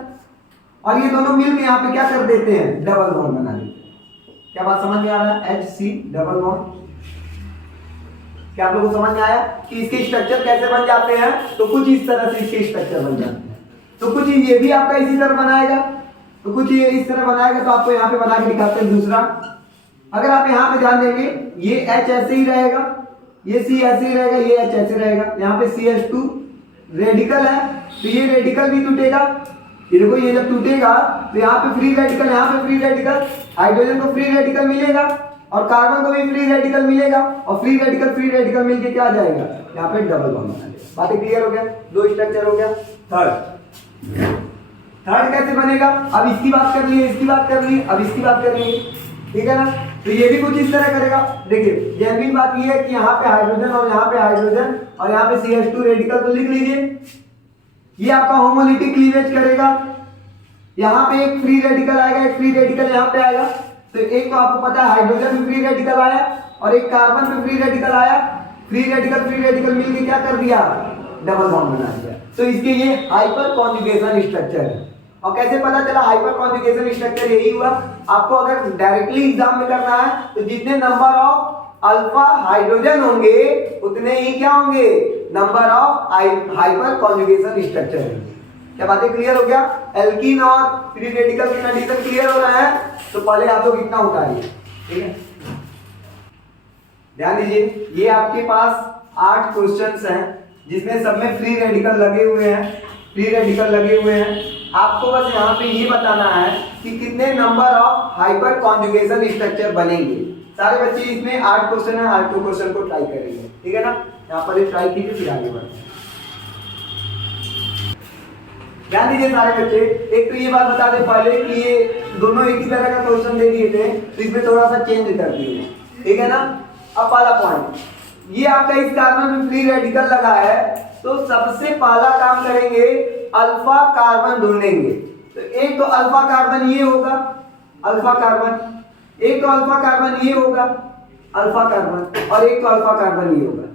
और ये दोनों मिलकर यहाँ पे क्या कर देते हैं, डबल बॉन्ड बना देते हैं। क्या बात समझ में आ रहा है, HC डबल बॉन्ड। क्या आप लोगों को समझ में आया कि इसके स्ट्रक्चर कैसे बन जाते हैं? तो कुछ इस तरह से इसके स्ट्रक्चर बन जाते हैं। तो कुछ ये भी आपका इसी तरह बनाएगा, तो कुछ ये इस तरह बनाएगा। तो आपको यहाँ पे बना के दिखाते हैं दूसरा। अगर आप यहाँ पे ध्यान देंगे, ये H ऐसे ही रहेगा, ये C ऐसे ही रहेगा, ये H ऐसे रहेगा। यहाँ पे CH2 रेडिकल है, तो ये रेडिकल भी टूटेगा। ये देखो, ये जब टूटेगा तो यहाँ पे फ्री रेडिकल, यहाँ पे फ्री रेडिकल, हाइड्रोजन को फ्री रेडिकल मिलेगा और कार्बन को भी फ्री रेडिकल मिलेगा, और फ्री रेडिकल मिलके क्या आ जाएगा, यहाँ पे डबल बॉन्ड बना देगा। बातें क्लियर हो गया, 2 स्ट्रक्चर हो गया। थर्ड कैसे बनेगा, अब इसकी बात कर लिए, इसकी बात कर लिए, अब इसकी बात कर लिए, ठीक है ना। तो ये भी कुछ इस तरह करेगा। देखिए, जेन्युइन बात ये है कि यहाँ पे हाइड्रोजन और यहाँ पे हाइड्रोजन और यहाँ पे CH2 रेडिकल, तो लिख लीजिए, ये आपका होमोलिटिक क्लीवेज करेगा। यहाँ पे एक फ्री रेडिकल आएगा, एक फ्री रेडिकल यहाँ पे आएगा। तो एक तो आपको पता है हाइड्रोजन में फ्री रेडिकल आया और एक कार्बन में फ्री रेडिकल आया। फ्री रेडिकल मिलके क्या कर दिया, डबल बॉन्ड बना दिया। तो इसके ये हाइपर कॉन्जुगेशन स्ट्रक्चर है। और कैसे पता चला हाइपर कॉन्जुगेशन स्ट्रक्चर यही हुआ? आपको अगर डायरेक्टली एग्जाम में करना है तो जितने नंबर ऑफ अल्फा हाइड्रोजन होंगे उतने ही क्या होंगे, number of hyper conjugation structure होंगे। क्या बातें क्लियर हो गया? एल्कीन और फ्री रेडिकल की कंडीशन क्लियर हो रहा है। तो पहले आप लोग इतना उतारिए, ठीक है। ध्यान दीजिए, ये आपके पास 8 क्वेश्चंस हैं जिसमें सब में फ्री रेडिकल लगे हुए हैं। आपको बस यहाँ पे ये बताना है कि कितने number of hyper conjugation structure बनेंगे। सारे बच्चे इसमें 8 क्वेश्चन है, 8 क्वेश्चन को ट्राई करेंगे, ठीक है ना। यहाँ पर ट्राई कीजिए, फिर आगे बढ़ते हैं। ध्यान दीजिए सारे बच्चे, एक तो ये बात बता दें पहले कि ये दोनों एक ही तरह का क्वेश्चन दे दिए थे, तो इसमें थोड़ा सा चेंज कर दिए, ठीक है ना। अब पहला पॉइंट, ये आपका इस कार्बन में फ्री रेडिकल लगा है, तो सबसे पहला काम करेंगे अल्फा कार्बन ढूंढेंगे। तो एक तो अल्फा कार्बन ये होगा, अल्फा कार्बन, एक तो अल्फा कार्बन ये होगा, अल्फा कार्बन, और एक तो अल्फा कार्बन ये होगा।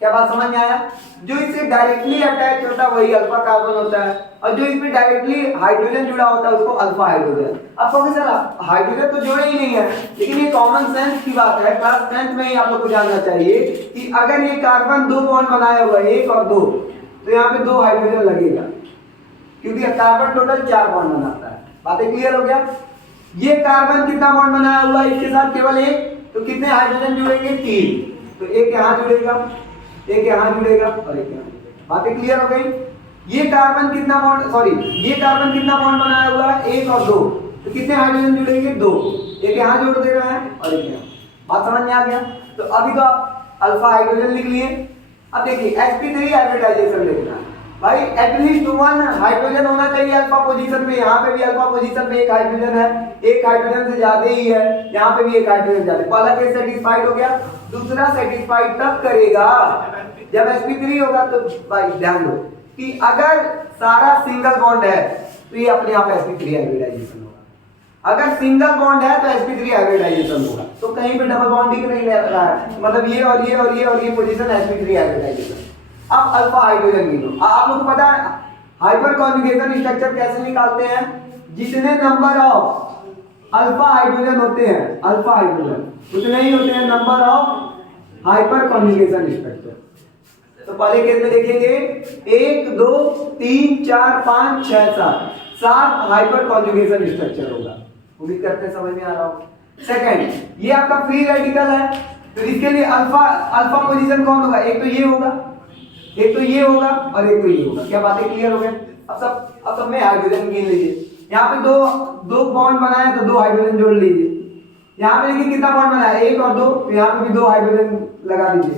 क्या बात समझ में आया? जो इससे डायरेक्टली अटैच होता है वही अल्फा कार्बन होता है, और जो इसमें डायरेक्टली हाइड्रोजन जुड़ा होता है उसको अल्फा हाइड्रोजन। अब प्रोफेसर हाइड्रोजन तो जोड़े ही नहीं है, लेकिन ये कॉमन सेंस की बात है, क्लास 10th में ही आप लोग को जानना चाहिए कि अगर ये कार्बन 2 बॉन्ड बनाया हुआ है, 1 और 2, तो यहाँ पे 2 हाइड्रोजन लगेगा, क्योंकि कार्बन टोटल 4 बॉन्ड बनाता है। बातें क्लियर हो गया? ये कार्बन कितना बॉन्ड बनाया हुआ है इसके साथ, केवल 1, तो कितने हाइड्रोजन जुड़ेंगे, 3। तो एक यहाँ जुड़ेगा, एक यहाँ जुड़ेगा और एक यहाँ जुड़ेगा। बातें क्लियर हो गई? ये कार्बन कितना बॉन्ड, ये कार्बन कितना बॉन्ड बनाया हुआ है, 1 और 2, तो कितने हाइड्रोजन जुड़ेंगे, 2। एक यहाँ जोड़ दे रहा है और एक यहाँ। बात समझ में आ गया? तो अभी तो आप अल्फा हाइड्रोजन लिख लिए। अब देखिए sp3 हाइब्रिडाइजेशन लिखना है भाई, एटलीस्ट 1 हाइड्रोजन होना चाहिए अल्फा पोजीशन पे। यहाँ पे भी अल्फा पोजीशन पे 1 हाइड्रोजन है, 1 हाइड्रोजन से ज्यादा ही है, यहाँ पे भी 1 हाइड्रोजन ज्यादा। पहला केस सेटिस्फाइड हो गया, दूसरा सेटिस्फाइड तब करेगा जब sp3 होगा। तो भाई ध्यान दो कि अगर सारा सिंगल बॉन्ड है तो ये अपने आप sp3 हाइब्रिडाइजेशन होगा, अगर सिंगल बॉन्ड है तो sp3 हाइब्रिडाइजेशन होगा। तो कहीं पे डबल बॉन्ड दिख नहीं रहा है, मतलब ये और ये और ये और ये पोजीशन sp3 हाइब्रिडाइजेशन। अब अल्फा हाइड्रोजन गिनो। आप लोगों को पता है हाइपर कॉन्जुगेशन स्ट्रक्चर कैसे निकालते हैं? जितने नंबर ऑफ अल्फा हाइड्रोजन होते हैं, अल्फा हाइड्रोजन उतने ही होते हैं number of hyper conjugation structure. तो पहले केस में देखेंगे 1 2 3 4 5 6 7 हाइपर कॉन्जुगेशन स्ट्रक्चर होगा। उम्मीद करते हैं समझ में आ रहा हो। सेकंड, ये आपका फ्री रेडिकल है, तो इसके लिए अल्फा अल्फा पोजीशन कौन होगा? एक तो ये होगा, एक तो ये होगा और एक तो ये होगा। क्या बातें क्लियर हो गई? अब सब में हाइड्रोजन गिन लीजिए। यहाँ पे दो बॉन्ड बनाए तो 2 हाइड्रोजन जोड़ लीजिए। यहाँ पे देखिए कितना बॉन्ड बनाया, 1 और 2, तो यहाँ पे भी 2 हाइड्रोजन लगा दीजिए।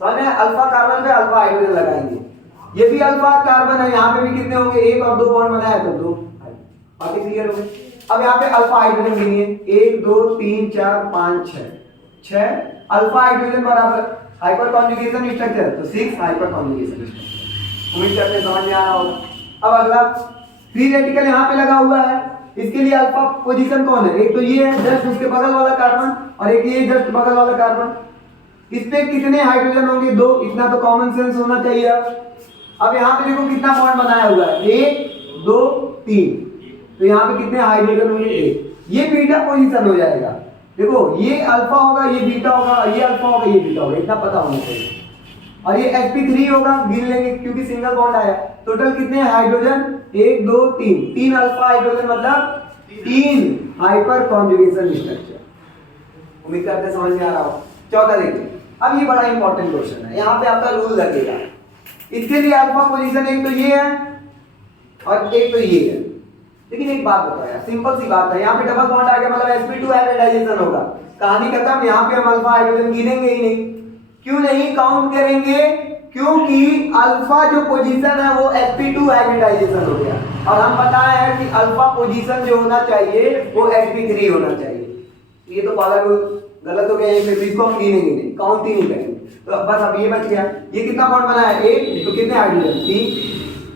समझ में? अल्फा कार्बन पे अल्फा हाइड्रोजन लगाएंगे। ये भी अल्फा कार्बन है, यहाँ पे भी कितने होंगे, 1 और 2 बॉन्ड बनाया तो 2। बातें क्लियर हो गई? अब यहाँ पे अल्फा हाइड्रोजन गिनिए, 1 2 3 4 5 6 अल्फा हाइड्रोजन बराबर हाइपर कॉन्जुगेशन स्ट्रक्चर, तो 6 हाइपर कॉन्जुगेशन स्ट्रक्चर। उम्मीद करते हैं समझ में आ रहा होगा। अब अगला फ्री रेडिकल यहाँ पे लगा हुआ है, इसके लिए अल्फा पोजीशन कौन है? एक तो ये है जस्ट उसके बगल वाला कार्बन और एक ये जस्ट बगल वाला कार्बन। इसपे कितने हाइड्रोजन होंगे? 2। इतना तो कॉमन सेंस होना चाहिए। अब यहाँ पे देखो कितना बॉन्ड बनाया हुआ है, 1 2 3, तो यहाँ पे कितने हाइड्रोजन होंगे? 1। ये बीटा पोजीशन हो जाएगा। देखो ये अल्फा होगा, ये बीटा होगा, ये अल्फा होगा, ये बीटा होगा, इतना पता होना चाहिए। और ये sp3 होगा, गिन लेंगे क्योंकि सिंगल बॉन्ड आया। टोटल कितने हाइड्रोजन? 1 2 3, 3 अल्फा हाइड्रोजन मतलब 3 हाइपर कॉन्जुगेशन स्ट्रक्चर। उम्मीद करते हैं समझ में आ रहा हो। चौथा देखिए, अब ये बड़ा इंपॉर्टेंट क्वेश्चन है, यहाँ पे आपका रूल लगेगा। इसके लिए अल्फा पोजीशन एक तो ये है और एक तो ये है। लेकिन एक बात बताओ यार, सिंपल सी बात है, यहाँ पे डबल बॉन्ड आ गया मतलब sp2 हाइब्रिडाइजेशन होगा, कहानी खत्म। यहाँ पे हम अल्फा हाइड्रोजन गिनेंगे ही नहीं। क्यों नहीं काउंट करेंगे? क्योंकि अल्फा जो पोजीशन है वो sp2 हाइब्रिडाइजेशन हो गया और हम बताए हैं कि अल्फा पोजीशन जो होना चाहिए वो sp3 होना चाहिए। ये तो पहला रूल गलत हो गया, इसको हम गिनेंगे नहीं, काउंट ही नहीं करेंगे। तो बस अब ये बच गया। ये कितना बॉन्ड बना है? 1, तो कितने हाइड्रोजन? 3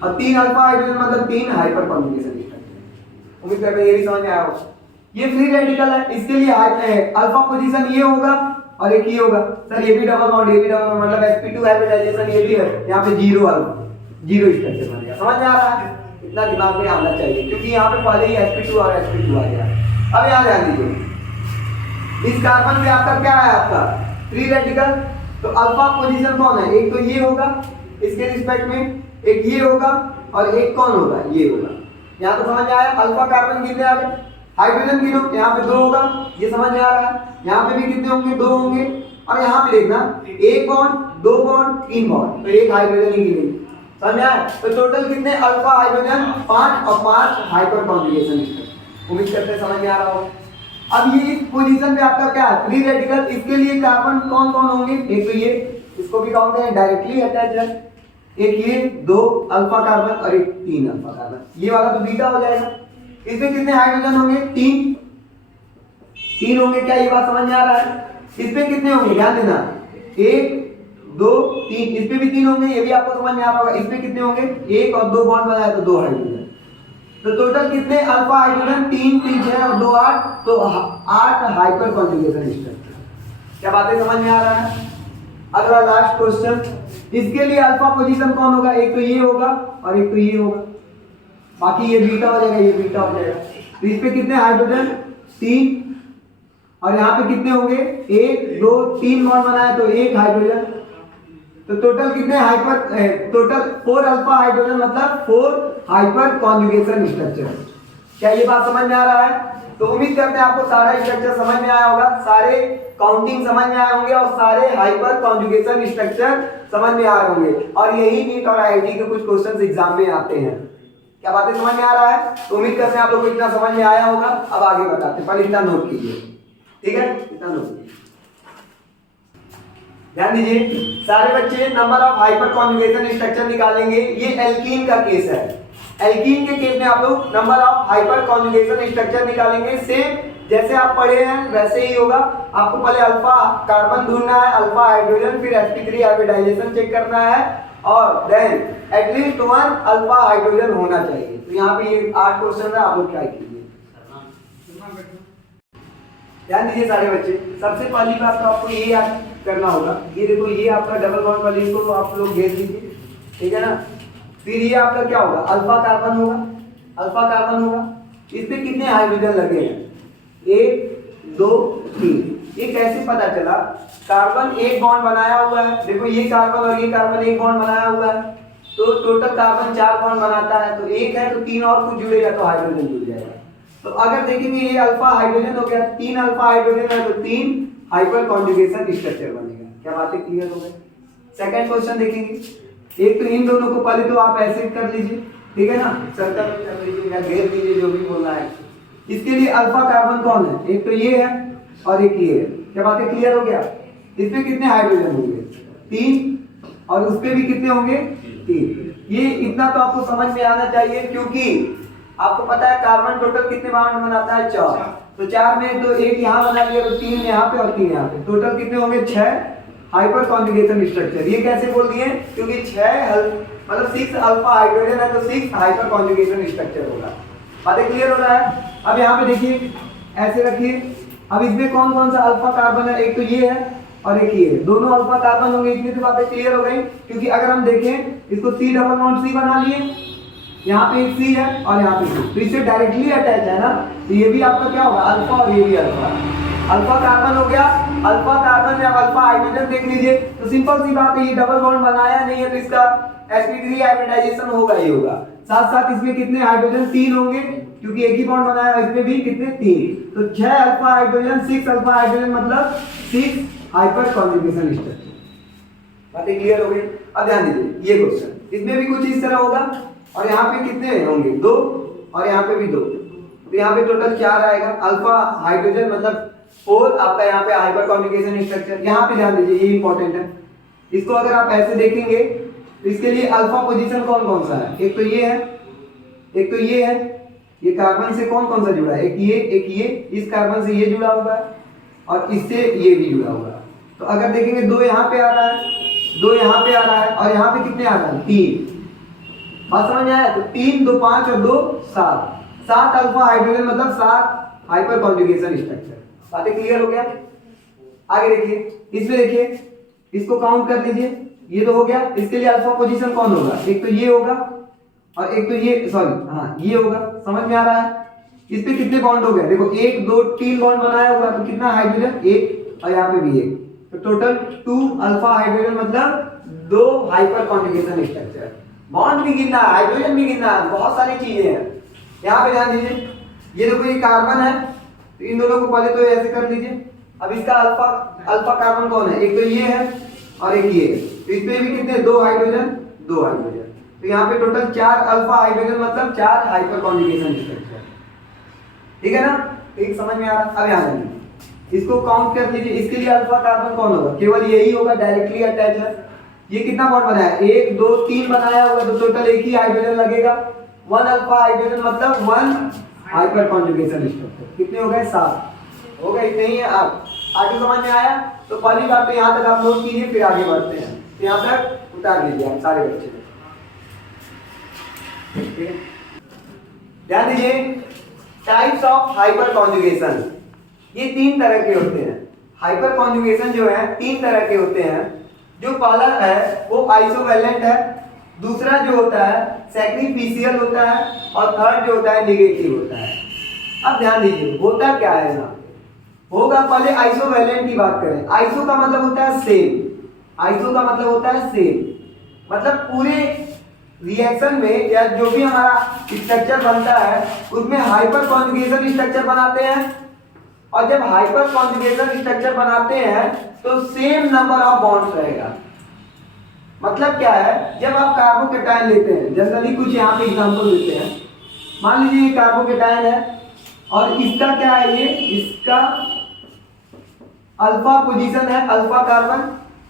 और 3 अल्फा हाइड्रोजन मतलब 3 हाइपर कॉन्जुगेशन। उम्मीद करते हैं ये भी समझ में आया होगा। ये फ्री रेडिकल है, इसके लिए अल्फा पोजीशन ये होगा और एक ये होगा। सर ये भी डबल बॉन्ड, ये भी डबल बॉन्ड मतलब sp2 हाइब्रिडाइजेशन ये भी है। यहाँ पे 0 अल्फा 0 स्ट्रक्चर बन गया। समझ में आ रहा है? इतना दिमाग में आना चाहिए क्योंकि यहाँ पे पहले ही sp2 और sp2 आ गया। अब यहाँ ध्यान दीजिए, इस कार्बन पे आपका क्या है? आपका फ्री रेडिकल। तो अल्फा पोजीशन कौन है? एक तो ये होगा इसके रिस्पेक्ट में, एक ये होगा और एक कौन होगा? ये होगा। यहाँ तो समझ में आया? अल्फा कार्बन कितने आ गए? हाइड्रोजन गिनो, यहाँ पे 2 होगा, ये समझ में आ रहा है। यहाँ पे भी कितने होंगे? 2 होंगे। और यहाँ पे देखना 1 बॉन्ड 2 बॉन्ड 3 बॉन्ड, तो 1 हाइड्रोजन ही गिनेंगे। समझ में आया? तो टोटल कितने अल्फा हाइड्रोजन? 5 और 5 हाइपर कॉन्जुगेशन स्ट्रक्चर। उम्मीद करते हैं समझ में आ रहा हो। अब ये इस पोजीशन पे आपका क्या है? Free radical. इसके लिए कार्बन कौन कौन होंगे? एक तो ये, इसको भी काउंट करें, डायरेक्टली अटैच है। एक ये 2 अल्फा कार्बन और एक 3 अल्फा कार्बन, ये वाला तो बीटा हो जाएगा। इसमें कितने हाइड्रोजन होंगे? 3 होंगे। क्या ये बात समझ में आ रहा है? इसमें कितने होंगे? ध्यान देना, 1 2 3, इसमें भी 3 होंगे, ये भी आपको समझ में आ रहा होगा। इसमें कितने होंगे? 1 और 2 बॉन्ड बनाया तो 2 हाइड्रोजन। तो टोटल कितने अल्फा हाइड्रोजन? 3 3 6 और 2 8, तो 8 हाइपर कॉन्जुगेशन स्ट्रक्चर। क्या बातें समझ में आ रहा है? अगला लास्ट क्वेश्चन, इसके लिए अल्फा पोजीशन कौन होगा? एक तो ये होगा और एक तो ये होगा, बाकी ये बीटा हो जाएगा, ये बीटा हो जाएगा। तो इस पे कितने हाइड्रोजन? 3 और यहाँ पे कितने होंगे? 1 2 3 बॉन्ड बनाया तो 1 हाइड्रोजन। तो टोटल कितने हाइपर, टोटल 4 अल्फा हाइड्रोजन मतलब 4 हाइपर कॉन्जुगेशन स्ट्रक्चर। क्या ये बात समझ में आ रहा है? तो उम्मीद करते हैं आपको सारा स्ट्रक्चर समझ में आया होगा, सारे काउंटिंग समझ में आए होंगे और सारे हाइपर कॉन्जुगेशन स्ट्रक्चर समझ में आ रहे होंगे। और यही नीट और आईआईटी के कुछ क्वेश्चंस एग्जाम में आते हैं। क्या बातें समझ में आ रहा है? तो उम्मीद करते हैं आप लोगों को इतना समझ में आया होगा। अब आगे बताते हैं, पहले इतना नोट कीजिए, ठीक है? इतना नोट ध्यान दीजिए। सारे बच्चे number of hyper conjugation structure निकालेंगे। ये एल्कीन का केस है। एल्कीन के केस में आप लोग number of hyper conjugation structure निकालेंगे। सेम जैसे आप पढ़े हैं वैसे ही होगा। आपको पहले अल्फा कार्बन ढूंढना है, अल्फा हाइड्रोजन, फिर sp3 हाइब्रिडाइजेशन चेक करना है और देन एटलीस्ट 1 अल्फा हाइड्रोजन होना चाहिए। तो यहाँ पे ये 8 क्वेश्चन है, आप लोग ट्राई कीजिए। ध्यान दीजिए सारे बच्चे, सबसे पहली बात तो आपको ये याद करना होगा, ये देखो ये आपका डबल बॉन्ड वाले इसको आप लोग घेर लीजिए, ठीक है ना। फिर ये आपका क्या होगा? अल्फा कार्बन होगा, अल्फा कार्बन होगा। इस पे कितने हाइड्रोजन लगे हैं? 1 2 3। ये कैसे पता चला? कार्बन एक बॉन्ड बनाया हुआ है, देखो ये कार्बन और ये कार्बन एक बॉन्ड बनाया हुआ है, तो टोटल कार्बन 4 बॉन्ड बनाता है, तो एक है तो 3 और कुछ जुड़ेगा तो हाइड्रोजन जुड़ जाएगा। तो अगर देखेंगे ये अल्फा हाइड्रोजन हो गया, 3 अल्फा हाइड्रोजन है तो 3 हाइपर कॉन्जुगेशन स्ट्रक्चर बनेगा। क्या बातें क्लियर हो गई? सेकंड क्वेश्चन देखेंगे। एक तो इन दोनों को पहले तो आप ऐसे कर लीजिए, ठीक है ना, सर्कल में कर लीजिए या घेर लीजिए, जो भी बोलना है। इसके लिए अल्फा कार्बन कौन है? एक तो ये है और एक ये है। क्या बातें क्लियर हो गया? इसमें कितने हाइड्रोजन होंगे? 3, और उसपे भी कितने होंगे? 3। ये इतना तो आपको समझ में आना चाहिए, क्योंकि आपको पता है कार्बन टोटल कितने बॉन्ड बनाता है? 4। तो 4 में तो एक यहाँ बना लिया, तो 3 यहाँ पे और 3 यहाँ पे, टोटल कितने होंगे? 6 हाइपर कॉन्जुगेशन स्ट्रक्चर। ये कैसे बोल दिए? क्योंकि 6 मतलब 6 अल्फा हाइड्रोजन है, तो 6 हाइपर कॉन्जुगेशन स्ट्रक्चर होगा। बातें क्लियर हो रहा है? अब यहाँ पे देखिए, ऐसे रखिए। अब इसमें कौन कौन सा अल्फा कार्बन है? एक तो ये है और एक ये है, दोनों अल्फा कार्बन होंगे। इतनी तो बातें क्लियर हो गई। क्योंकि अगर हम देखें, इसको C डबल बॉन्ड C बना लिए, यहाँ पे एक C है और यहाँ पे C, तो इससे डायरेक्टली अटैच है ना, तो ये भी आपका क्या होगा? अल्फा, और ये भी अल्फा। अल्फा कार्बन हो गया। अल्फा कार्बन में अब अल्फा हाइड्रोजन देख लीजिए, तो सिंपल सी बात है, ये डबल बॉन्ड बनाया नहीं है, तो इसका sp3 हाइब्रिडाइजेशन होगा ही होगा। साथ साथ इसमें कितने हाइड्रोजन? 3 होंगे, क्योंकि एक ही बॉन्ड बनाया है, इसमें भी कितने? 3। तो 6 अल्फा हाइड्रोजन, 6 अल्फा हाइड्रोजन, मतलब 6 हाइपर कॉन्जुगेशन स्ट्रक्चर। बातें क्लियर हो गई? अब ध्यान दीजिए, ये क्वेश्चन इसमें भी कुछ इस तरह होगा, और यहाँ पे कितने होंगे? 2, और यहाँ पे भी 2, तो यहाँ पे टोटल 4 आएगा। अल्फा हाइड्रोजन मतलब 4 आपका यहाँ पे हाइपर कॉन्जुगेशन स्ट्रक्चर। यहाँ पे ध्यान दीजिए, ये इंपॉर्टेंट है। इसको अगर आप ऐसे देखेंगे, तो इसके लिए अल्फा पोजीशन कौन कौन सा है? एक तो ये है, एक तो ये है। ये कार्बन से कौन कौन सा जुड़ा है? एक ये, इस कार्बन से ये जुड़ा हुआ है, और इससे ये भी जुड़ा हुआ है। तो अगर देखेंगे, 2 यहाँ पे आ रहा है, 2 यहाँ पे आ रहा है, और यहाँ पे कितने आ रहा है? 3। बात समझ में आया? तो 3, 2, 5 और 2, 7। 7 अल्फा हाइड्रोजन मतलब 7 हाइपर कॉन्जुगेशन स्ट्रक्चर। बातें क्लियर हो गया? आगे देखिए, इसमें देखिए, इसको काउंट कर लीजिए। ये तो हो गया। इसके लिए अल्फा पोजीशन कौन होगा? एक तो ये होगा, और एक तो ये, सॉरी हाँ, ये होगा। समझ में आ रहा है? इस पे कितने बॉन्ड हो गए? देखो, 1, 2, 3 बॉन्ड बनाया हुआ, तो कितना हाइड्रोजन? 1, और यहाँ पे भी 1, तो टोटल 2 अल्फा हाइड्रोजन मतलब 2 हाइपर कॉन्जुगेशन स्ट्रक्चर। बॉन्ड भी गिनना है, हाइड्रोजन भी गिनना है, बहुत सारी चीजें हैं। यहाँ पे ध्यान दीजिए, ये देखो, ये कार्बन है, तो इन दोनों को पहले तो ऐसे कर लीजिए। अब इसका अल्फा कार्बन कौन है? एक तो ये है और एक ये है, तो इसमें भी कितने? 2 हाइड्रोजन, 2 हाइड्रोजन, तो यहाँ पे टोटल 4 अल्फा हाइड्रोजन मतलब 4 हाइपर कॉन्जुगेशन स्ट्रक्चर। ठीक है ना? ठीक समझ में आ रहा? अब यहाँ देखिए, इसको काउंट कर लीजिए। इसके लिए अल्फा कार्बन कौन होगा? केवल यही होगा, डायरेक्टली अटैच है। ये कितना बॉन्ड बनाया? 1, 2, 3 बनाया होगा, तो टोटल एक ही हाइड्रोजन लगेगा। 1 अल्फा हाइड्रोजन मतलब 1 हाइपर कॉन्जुगेशन स्ट्रक्चर। कितने हो गए? 7 हो गए। इतने ही है। आप आगे समझ में आया? तो पहली बात तो यहाँ तक आप नोट कीजिए, फिर आगे बढ़ते हैं। तो यहाँ तक उतार लीजिए आप सारे बच्चे। ध्यान दीजिए, टाइप्स ऑफ हाइपर कॉन्जुगेशन। ये 3 तरह के होते हैं। हाइपर कॉन्जुगेशन जो है 3 तरह के होते हैं। जो पहला है वो आइसोवैलेंट है, दूसरा जो होता है सैक्रिफिशियल होता है, और थर्ड जो होता है नेगेटिव होता है। अब ध्यान दीजिए, होता क्या है ना, होगा पहले आइसोवैलेंट की बात करें। आइसो का मतलब होता है सेम। आइसो का मतलब होता है सेम, मतलब पूरे रिएक्शन में या जो भी हमारा स्ट्रक्चर बनता है उसमें हाइपर कॉन्जुगेशन स्ट्रक्चर बनाते हैं। और जब हाइपर कॉन्जुगेशन स्ट्रक्चर बनाते हैं तो सेम नंबर ऑफ बॉन्ड्स रहेगा। मतलब क्या है, जब आप कार्बोकेटायन लेते हैं, जनरली कुछ यहाँ पे एग्जांपल लेते हैं। मान लीजिए ये कार्बोकेटायन है और इसका क्या है, ये इसका अल्फा पोजीशन है, अल्फा कार्बन।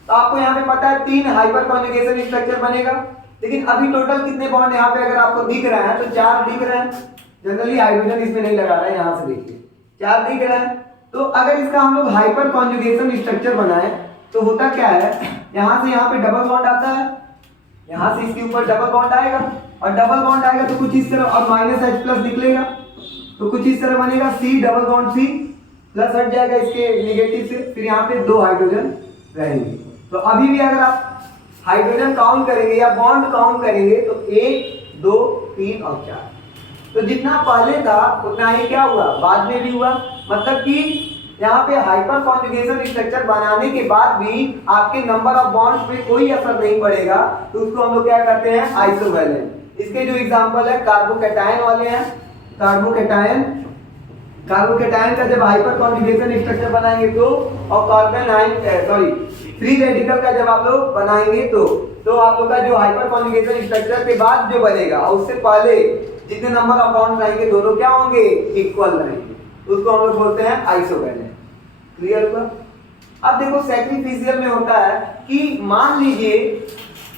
तो आपको यहाँ पे पता है 3 हाइपर कॉन्जुगेशन स्ट्रक्चर बनेगा। लेकिन अभी टोटल कितने बॉन्ड यहाँ पे अगर आपको दिख रहा है तो 4 दिख रहे हैं। जनरली हाइड्रोजन इसमें नहीं लगा रहा है, यहाँ से देखिए 4 दिख रहे हैं। तो अगर इसका हम लोग हाइपर कॉन्जुगेशन स्ट्रक्चर बनाए तो होता क्या है, यहाँ से यहाँ पे डबल बॉन्ड आता है, यहाँ से इसके ऊपर डबल बॉन्ड आएगा, और डबल बॉन्ड आएगा तो कुछ इस तरह, और -H+ निकलेगा तो कुछ इस तरह बनेगा। C double bond C plus हट जाएगा इसके नेगेटिव से, फिर यहाँ पे 2 हाइड्रोजन रहेंगे। तो अभी भी अगर आप हाइड्रोजन काउंट करेंगे या बॉन्ड काउंट करेंगे तो 1, 2, 3 और 4। तो जितना पहले था उतना ही क्या हुआ, बाद में भी हुआ। मतलब कि यहाँ पे हाइपर कॉन्जुगेशन स्ट्रक्चर बनाने के बाद भी आपके नंबर ऑफ बॉन्ड्स पे कोई असर नहीं पड़ेगा, तो उसको हम लोग क्या करते हैं, आइसोवैलेंट। इसके जो एग्जांपल है कार्बोकैटायन वाले हैं, कार्बोकैटायन कार्बोकेटायन का जब हाइपर कॉन्जुगेशन स्ट्रक्चर बनाएंगे तो, और कार्बन फ्री रेडिकल का जब आप लोग बनाएंगे तो आप लोग का जो हाइपर कॉन्जुगेशन स्ट्रक्चर के बाद जो बनेगा और उससे पहले जितने नंबर ऑफ बॉन्ड रहेंगे दोनों क्या होंगे, इक्वल रहेंगे, उसको हम लोग बोलते हैं आइसोवैलेंट। क्लियर हुआ? अब देखो सैक्रिफिशियल में होता है कि मान लीजिए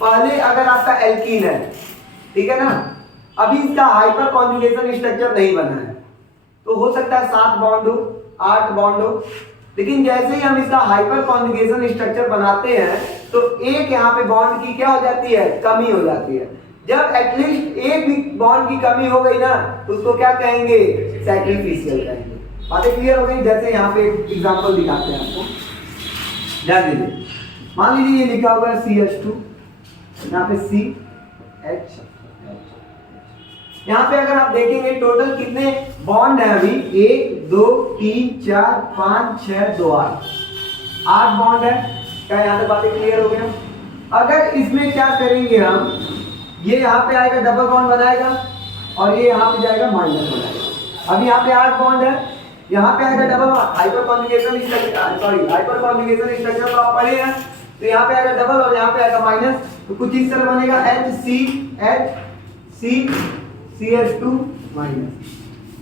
पहले अगर आपका एल्कीन है, ठीक है ना, अभी इसका हाइपर कॉन्जुगेशन स्ट्रक्चर नहीं बना है, तो हो सकता है 7 बॉन्ड हो, 8 बॉन्ड हो, लेकिन जैसे ही हम इसका हाइपर कॉन्जुगेशन स्ट्रक्चर बनाते हैं तो एक यहाँ पे बॉन्ड की क्या हो जाती है, कमी हो जाती है। जब एटलीस्ट एक भी बॉन्ड की कमी हो गई ना, उसको क्या कहेंगे, सैक्रिफिशियल कहेंगे। बातें क्लियर हो गई? जैसे यहाँ पे एग्जांपल दिखाते हैं आपको, ध्यान दीजिए। मान लीजिए ये लिखा हुआ है CH2, यहाँ पे CH, यहाँ पे अगर आप देखेंगे टोटल कितने बॉन्ड है अभी, 1 2 3 4 5 6 2 8 बॉन्ड है। क्या यहाँ पे बातें क्लियर हो गया? अगर इसमें क्या करेंगे हम, ये यहाँ पे आएगा डबल बॉन्ड बनाएगा और ये यहाँ पे जाएगा माइनस बनाएगा। अभी यहाँ पे 8 बॉन्ड है, यहाँ पे आएगा डबल हाइपर कॉन्जुगेशन स्ट्रक्चर तो आप पढ़े हैं, तो यहाँ पे आएगा डबल और यहाँ पे आएगा माइनस, तो कुछ इस तरह बनेगा HCH माइनस।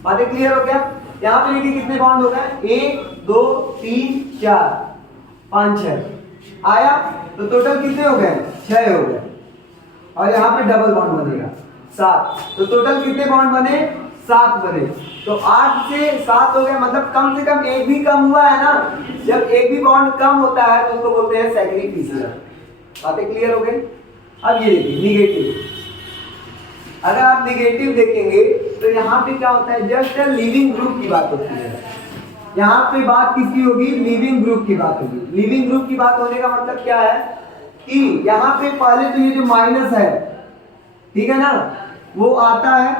बातें क्लियर हो गया? यहाँ पे देखिए कितने बॉन्ड हो गए, 1 2 3 4 5 6 आया, तो टोटल कितने हो गए, 6 हो गए, और यहाँ पे डबल बॉन्ड बनेगा 7, तो टोटल कितने बॉन्ड बने, 7 बने। तो 8 से 7 हो गया, मतलब कम से कम एक भी कम हुआ है ना। जब एक भी बॉन्ड कम होता है तो उसको बोलते हैं सैक्रिफिशियल। बातें क्लियर हो गई? अब ये देखिए निगेटिव, अगर आप निगेटिव देखेंगे तो यहाँ पे क्या होता है, जस्ट लिविंग ग्रुप की बात होती है। यहाँ पे बात किसकी होगी, लिविंग ग्रुप की बात होगी। लिविंग ग्रुप की बात होने का मतलब क्या है कि यहाँ पे पहले तो ये जो माइनस है, ठीक है ना, वो आता है,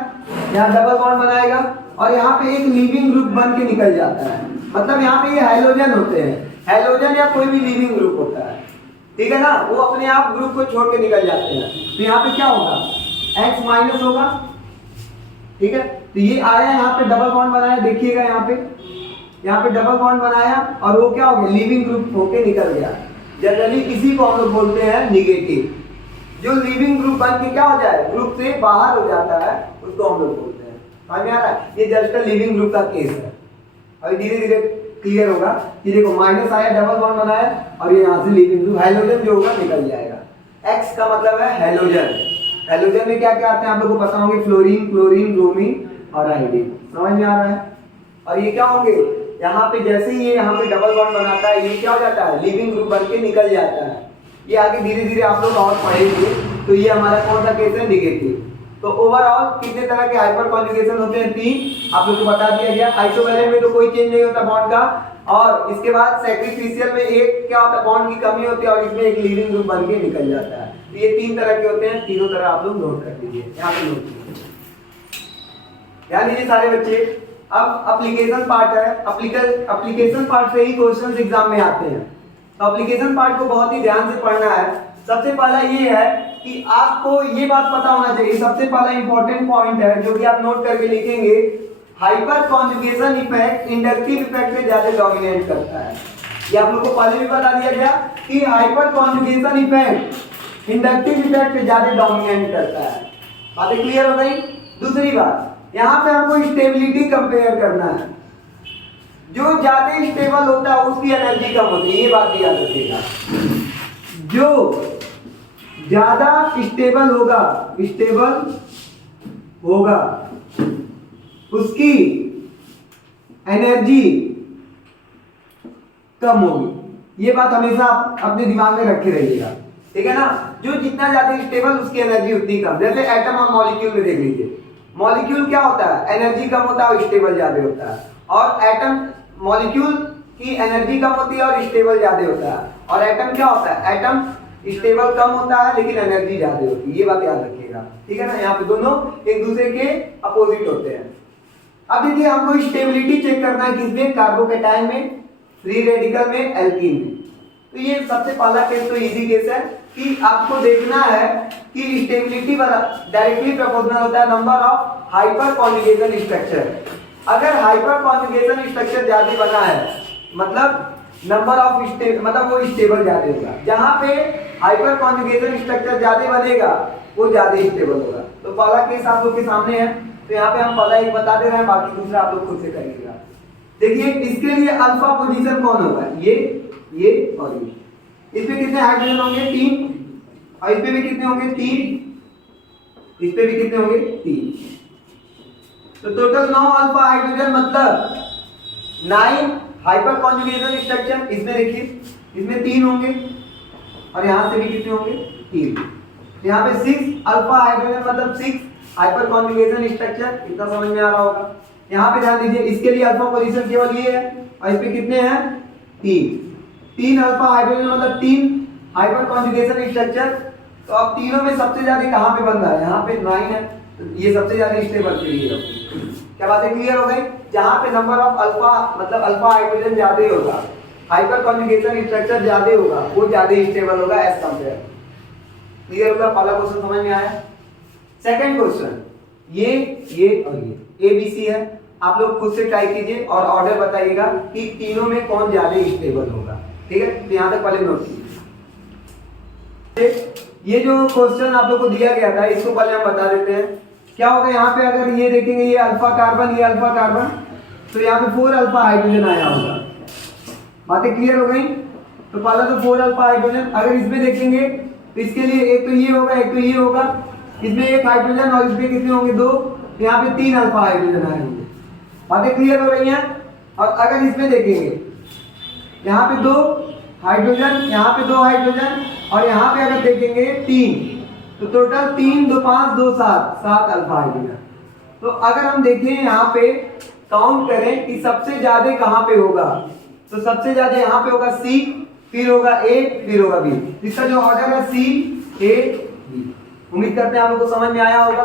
यहाँ डबल बॉन्ड बनाएगा और यहाँ पे एक लिविंग ग्रुप बन के निकल जाता है। मतलब यहाँ पे ये हैलोजन होते हैं, हैलोजन या कोई भी लिविंग ग्रुप होता है, ठीक है ना, वो अपने आप ग्रुप को छोड़ के निकल जाते हैं। तो यहाँ पे क्या होगा, X माइनस होगा, ठीक है। तो ये आया यहाँ पे डबल बॉन्ड बनाया, देखिएगा यहाँ पे डबल बॉन्ड बनाया और वो क्या हो गया, लिविंग ग्रुप होके निकल गया। जनरली इसी को हम लोग बोलते हैं निगेटिव। जो लिविंग ग्रुप बन के क्या हो जाए, ग्रुप से बाहर हो जाता है, उसको हम लोग बोलते हैं। समझ में आ रहा है? ये जस्ट लिविंग ग्रुप का केस है। अभी धीरे धीरे क्लियर होगा कि देखो माइनस आया, डबल बॉन्ड बनाया और ये यहाँ से लिविंग ग्रुप हैलोजन जो होगा निकल जाएगा। एक्स का मतलब है हैलोजन। हैलोजन में क्या क्या आते हैं आप लोगों को पता होंगे, फ्लोरीन, क्लोरीन, ब्रोमीन और आयोडीन। समझ में आ रहा है? और ये क्या होंगे, यहाँ पे जैसे ही ये यहाँ पे डबल बॉन्ड बनाता है, ये क्या हो जाता है, लिविंग ग्रुप बन के निकल जाता है। ये आगे धीरे धीरे आप लोग और पढ़ेंगे। तो ये हमारा कौन सा केस है, निगेटिव। तो ओवरऑल कितने तरह के हाइपर कॉन्जुगेशन होते हैं, 3 आप लोग को बता दिया गया। आइसोवैलेंट में तो कोई चेंज नहीं होता बॉन्ड का, और इसके बाद सैक्रिफिशियल में एक क्या होता है, बॉन्ड की कमी होती है और इसमें एक लिविंग ग्रुप बन के निकल जाता है। तो ये 3 तरह के होते हैं, तीनों तरह आप लोग नोट कर लीजिए, यहाँ पे नोट कीजिए। ध्यान दीजिए सारे बच्चे। अब एप्लीकेशन पार्ट है, एप्लीकेशन पार्ट से ही क्वेश्चंस एग्जाम में आते हैं। तो एप्लीकेशन पार्ट को बहुत ही ध्यान से पढ़ना है। सबसे पहला ये है कि आपको ये बात पता होना चाहिए, सबसे पहला इंपॉर्टेंट पॉइंट है जो कि आप नोट करके लिखेंगे, hyper conjugation effect inductive effect से ज्यादा डोमिनेट करता है। ये आप लोग को पहले भी बता दिया गया कि hyper conjugation effect inductive effect से ज्यादा डोमिनेट करता है। बातें क्लियर हो गई? दूसरी बात, यहाँ पे हमको स्टेबिलिटी कंपेयर करना है। जो ज्यादा स्टेबल होता है उसकी एनर्जी कम होती है, ये बात भी याद रखिएगा। जो ज्यादा स्टेबल होगा उसकी एनर्जी कम होगी। ये बात हमेशा अपने दिमाग में रखे रहिएगा, ठीक है ना। जो जितना ज्यादा स्टेबल उसकी एनर्जी उतनी कम। जैसे एटम और मॉलिक्यूल में देख लीजिए, मॉलिक्यूल क्या होता है, एनर्जी कम होता है और स्टेबल ज्यादा होता है, और एटम मॉलिक्यूल की एनर्जी कम होती है और स्टेबल ज्यादा होता है। और एटम क्या होता है, एटम स्टेबल कम होता है लेकिन एनर्जी ज्यादा होती है। ये बात याद रखिएगा, ठीक है ना। यहाँ पे दोनों एक दूसरे के अपोजिट होते हैं। अब देखिए हमको स्टेबिलिटी चेक करना है किसमें, कार्बोकेटायन में, फ्री रेडिकल में, एल्कीन में। तो ये सबसे पहला केस तो इजी केस है कि आपको देखना है कि स्टेबिलिटी वाला डायरेक्टली प्रोपोर्शनल होता है number of hyper conjugation structure. अगर हाइपर कॉन्जुगेशन स्ट्रक्चर ज्यादा बना है, मतलब नंबर ऑफ स्टेबल, मतलब वो स्टेबल ज्यादा होगा। जहां पे हाइपर कॉन्जुगेशन स्ट्रक्चर ज्यादा बनेगा वो ज्यादा स्टेबल होगा। तो पहला केस आप लोग के सामने है, तो यहाँ पे हम पहला एक बता दे रहे हैं, बाकी दूसरा आप लोग खुद से करिएगा। देखिए इसके लिए अल्फा पोजीशन कौन होगा, ये और ये। इसमें कितने हाइड्रोजन होंगे, 3, और इस पे भी कितने होंगे, 3, इस पे भी कितने होंगे, 3। तो टोटल 9 अल्फा हाइड्रोजन, मतलब 9 हाइपर कॉन्जुगेशन स्ट्रक्चर। इसमें देखिए इसमें 3 होंगे और यहां से भी कितने होंगे, 3। यहाँ पे 6 अल्फा हाइड्रोजन, मतलब 6 हाइपर कॉन्जुगेशन स्ट्रक्चर। इतना समझ में आ रहा होगा। यहाँ पे ध्यान दीजिए, इसके लिए अल्फा पोजीशन केवल ये है, और इस पे कितने हैं, 3 अल्फा हाइड्रोजन, मतलब 3 हाइपर कॉन्जुगेशन स्ट्रक्चर। तो अब तीनों में सबसे ज्यादा कहाँ पे बन रहा है, यहाँ पे 9 है, तो ये सबसे ज्यादा स्टेबल के है। क्या बातें क्लियर हो गई। जहां पे नंबर ऑफ अल्फा, मतलब अल्फा हाइड्रोजन ज्यादा होगा, हाइपर कॉन्जुगेशन स्ट्रक्चर ज्यादा होगा, वो ज्यादा स्टेबल होगा एज कंपेयर। क्लियर होगा। पहला क्वेश्चन समझ में आया। सेकंड क्वेश्चन, ये और ये ABC है। आप लोग खुद से ट्राई कीजिए और ऑर्डर बताइएगा कि तीनों में कौन ज्यादा स्टेबल होगा। ठीक है, तो यहां तक पहले नोट कीजिए। ये जो क्वेश्चन आप लोग को दिया गया था, इसको पहले हम बता देते हैं क्या होगा। यहाँ पे अगर ये देखेंगे, ये अल्फा कार्बन, ये अल्फा कार्बन, तो यहाँ पे 4 अल्फा हाइड्रोजन आया होगा। बातें क्लियर हो गई। तो पहला तो 4 अल्फा हाइड्रोजन। अगर इसमें देखेंगे तो इसके लिए एक तो ये होगा, एक तो ये होगा, इसमें 1 हाइड्रोजन और इसमें कितने होंगे, 2। तो यहाँ पे 3 अल्फा हाइड्रोजन आए होंगे। बातें क्लियर हो रही हैं। और अगर इसमें देखेंगे, यहाँ पे 2 हाइड्रोजन, यहाँ पे 2 हाइड्रोजन, और यहाँ पे अगर देखेंगे 3, तो टोटल 3 2 5 2 7 अल्फा हाइड्रोजन। तो अगर हम देखें यहाँ पे काउंट करें कि सबसे ज्यादा कहाँ पे होगा, तो सबसे ज्यादा यहाँ पे होगा C, फिर होगा A, फिर होगा B। इसका जो ऑर्डर है C A B। उम्मीद करते हैं आप लोगों को समझ में आया होगा।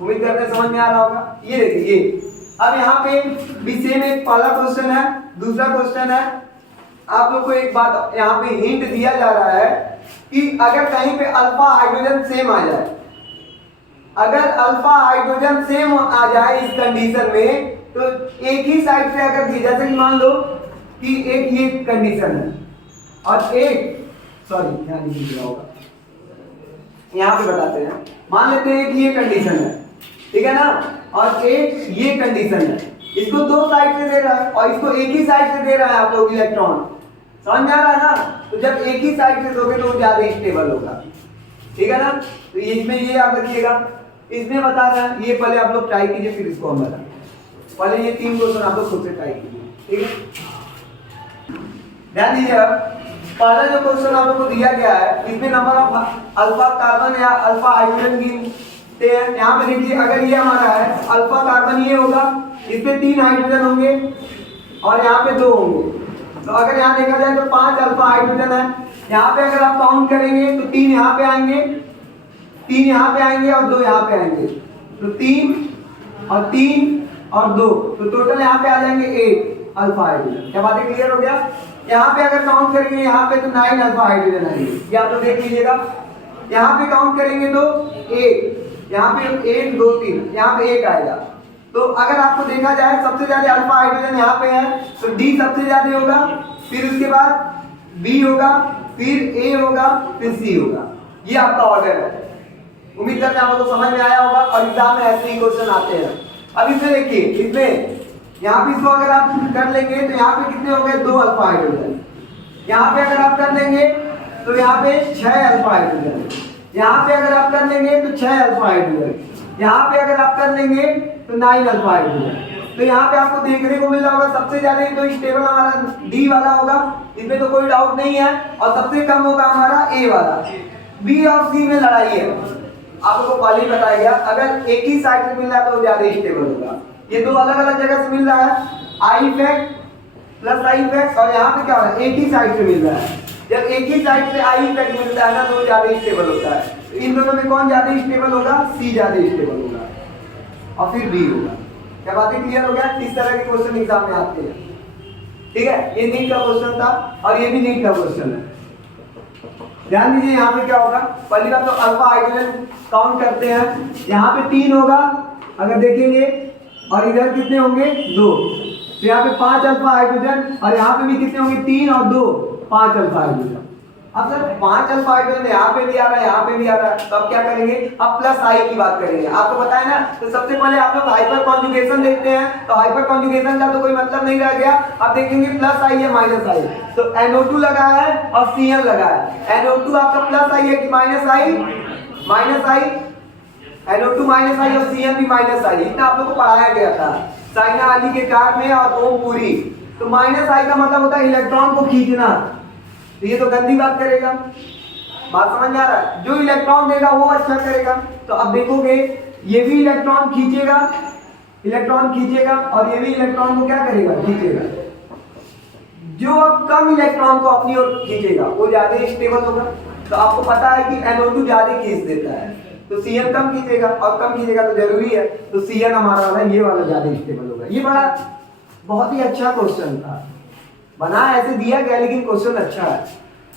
उम्मीद करते हैं समझ में आ रहा होगा। ये देखिए ये अब यहाँ पे भी सेम एक पहला क्वेश्चन है, दूसरा क्वेश्चन है। आप लोग को एक बात यहाँ पे हिंट दिया जा रहा है कि अगर कहीं पे अल्फा हाइड्रोजन सेम आ जाए, अगर अल्फा हाइड्रोजन सेम आ जाए इस कंडीशन में, तो एक ही साइड से अगर दी, जैसे कि मान लो कि एक ये कंडीशन है और एक, सॉरी ध्यान दीजिएगा होगा, यहाँ पे बताते हैं। मान लेते हैं कि ये कंडीशन है, ठीक है ना, और एक ये कंडीशन है। इसको 2 साइड से दे रहा है और इसको एक ही साइड से दे रहा है आप लोग इलेक्ट्रॉन। समझ में आ रहा है ना। तो जब एक ही साइड से दोगे तो ज्यादा स्टेबल होगा। ठीक है ना। तो इसमें ये याद रखिएगा। इसमें बता रहा है, ये पहले आप लोग ट्राई कीजिए, फिर इसको हम बताएं। पहले ये 3 क्वेश्चन आप लोग खुद से ट्राई कीजिए। ठीक है, ध्यान दीजिए। अब पहला जो क्वेश्चन आप लोग को दिया गया है, इसमें नंबर ऑफ अल्फा कार्बन या अल्फा हाइड्रोजन की यहाँ पे देखिए, अगर ये हमारा है अल्फा कार्बन, ये होगा, इसमें 3 हाइड्रोजन होंगे और यहाँ पे 2 होंगे। तो अगर यहाँ देखा जाए तो 5 अल्फा हाइड्रोजन है। यहाँ पे अगर आप काउंट करेंगे तो 3 यहाँ पे आएंगे, 3 यहाँ पे आएंगे और 2 यहाँ पे आएंगे। तो 3 और 3 और 2, तो टोटल यहाँ पे आ जाएंगे 8 अल्फा हाइड्रोजन। क्या बातें क्लियर हो गया। यहाँ पे अगर काउंट करेंगे यहाँ पे तो 9 अल्फा हाइड्रोजन आएंगे। ये आप लोग देख लीजिएगा। यहाँ पे काउंट करेंगे तो 1, यहाँ पे 1 2 3, यहाँ पे 1 आएगा। तो अगर आपको देखा जाए सबसे ज्यादा अल्फा हाइड्रोजन यहाँ पे है, तो D सबसे ज्यादा होगा, फिर उसके बाद B होगा, फिर A होगा, फिर C होगा। ये आपका ऑर्डर है। उम्मीद करते हैं आप लोगों को समझ में आया होगा और एग्जाम में ऐसे ही क्वेश्चन आते हैं। अब इसमें देखिए, इसमें यहाँ पे इसको अगर आप कर लेंगे तो यहाँ पे कितने हो गए, 2 अल्फा हाइड्रोजन। यहाँ पे अगर आप कर लेंगे तो यहाँ पे 6 अल्फा हाइड्रोजन। यहाँ पे अगर आप कर लेंगे तो 6 अल्फा हाइड्रोजन। यहाँ पे अगर आप कर लेंगे तो 9 अल्फा हाइड्रोजन। तो यहाँ पे आपको देखने को मिल रहा होगा सबसे ज्यादा तो स्टेबल हमारा D वाला होगा, इसमें तो कोई डाउट नहीं है, और सबसे कम होगा हमारा A वाला। B और C में लड़ाई है। आपको पहले ही बताया गया, अगर एक ही साइड से मिल रहा है तो ज्यादा स्टेबल होगा। ये 2 अलग अलग जगह से मिल रहा है, I effect plus I effect, और यहाँ पे क्या हो रहा है, एक ही साइड से मिल रहा है। जब एक ही साइड से I इफेक्ट मिलता है ना तो ज्यादा स्टेबल होता है। तो इन दोनों में कौन ज्यादा स्टेबल होगा, C ज्यादा स्टेबल होगा, और फिर B होगा। क्या बातें क्लियर हो गया। इस तरह के क्वेश्चन एग्जाम में आते हैं। ठीक है, ये नीट का क्वेश्चन था और ये भी नीट का क्वेश्चन है। ध्यान दीजिए, यहाँ पे क्या होगा, पहली बात तो अल्फा हाइड्रोजन काउंट करते हैं। यहाँ पे 3 होगा, अगर देखेंगे और इधर कितने होंगे 2। तो यहाँ पे 5 अल्फा हाइड्रोजन और यहाँ पे भी कितने होंगे 3 और 2 5 अल्फा हाइड्रोजन। अब सर 5 अल्फा हाइड्रोजन यहाँ पे भी आ रहा है, यहाँ पे भी आ रहा है, तो अब क्या करेंगे, अब प्लस आई की बात करेंगे। आपको पता है ना, तो सबसे पहले आप लोग हाइपर कॉन्जुगेशन देखते हैं, तो हाइपर कॉन्जुगेशन का तो कोई मतलब नहीं रह गया। अब देखेंगे प्लस आई है माइनस आई, तो NO2 लगा है और Cl लगा है। NO2 आपका प्लस आई है कि माइनस आई, माइनस आई, NO2 माइनस आई और Cl भी माइनस आई, इतना आप लोग को पढ़ाया गया था साइना आदि के कार में और ओम पूरी। तो माइनस आई का मतलब होता है इलेक्ट्रॉन को खींचना, तो ये तो गंदी बात करेगा, बात समझ में आ रहा है, जो इलेक्ट्रॉन देगा वो अच्छा करेगा। तो अब देखोगे ये भी इलेक्ट्रॉन खींचेगा, इलेक्ट्रॉन खींचेगा और ये भी इलेक्ट्रॉन को क्या करेगा, खींचेगा। जो अब कम इलेक्ट्रॉन को अपनी ओर खींचेगा वो ज्यादा स्टेबल होगा। तो आपको पता है कि NO2 ज्यादा खींच देता है, तो Cl कम खींचेगा, और कम खींचेगा तो जरूरी है, तो Cl हमारा वाला ये वाला ज्यादा स्टेबल होगा। ये बड़ा बहुत ही अच्छा क्वेश्चन था, बना ऐसे दिया गया लेकिन क्वेश्चन अच्छा है।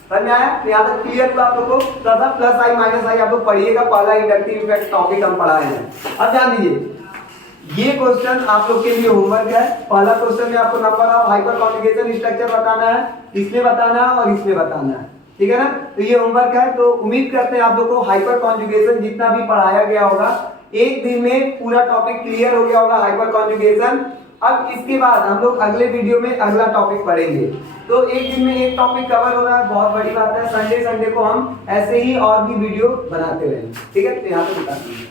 समझ में आया? यहाँ तक क्लियर हुआ आप लोगों को? तो प्लस आई माइनस आई आप लोग पढ़िएगा, पहला इंडक्टिव इफेक्ट टॉपिक हम पढ़ाए हैं। अब ध्यान दीजिए, ये क्वेश्चन आप लोग के लिए होमवर्क है। पहला क्वेश्चन में आपको number of hyper conjugation structure बताना है, इसमें बताना है और इसमें बताना है, ठीक है ना। तो ये होमवर्क है, तो उम्मीद करते हैं आप लोग को हाइपर कॉन्जुगेशन जितना भी पढ़ाया गया होगा एक दिन में पूरा टॉपिक क्लियर हो गया होगा हाइपर कॉन्जुगेशन। अब इसके बाद हम लोग अगले वीडियो में अगला टॉपिक पढ़ेंगे। तो एक दिन में एक टॉपिक कवर हो रहा है, बहुत बड़ी बात है। संडे को हम ऐसे ही और भी वीडियो बनाते रहेंगे, ठीक है। तो यहाँ पे बता दीजिए।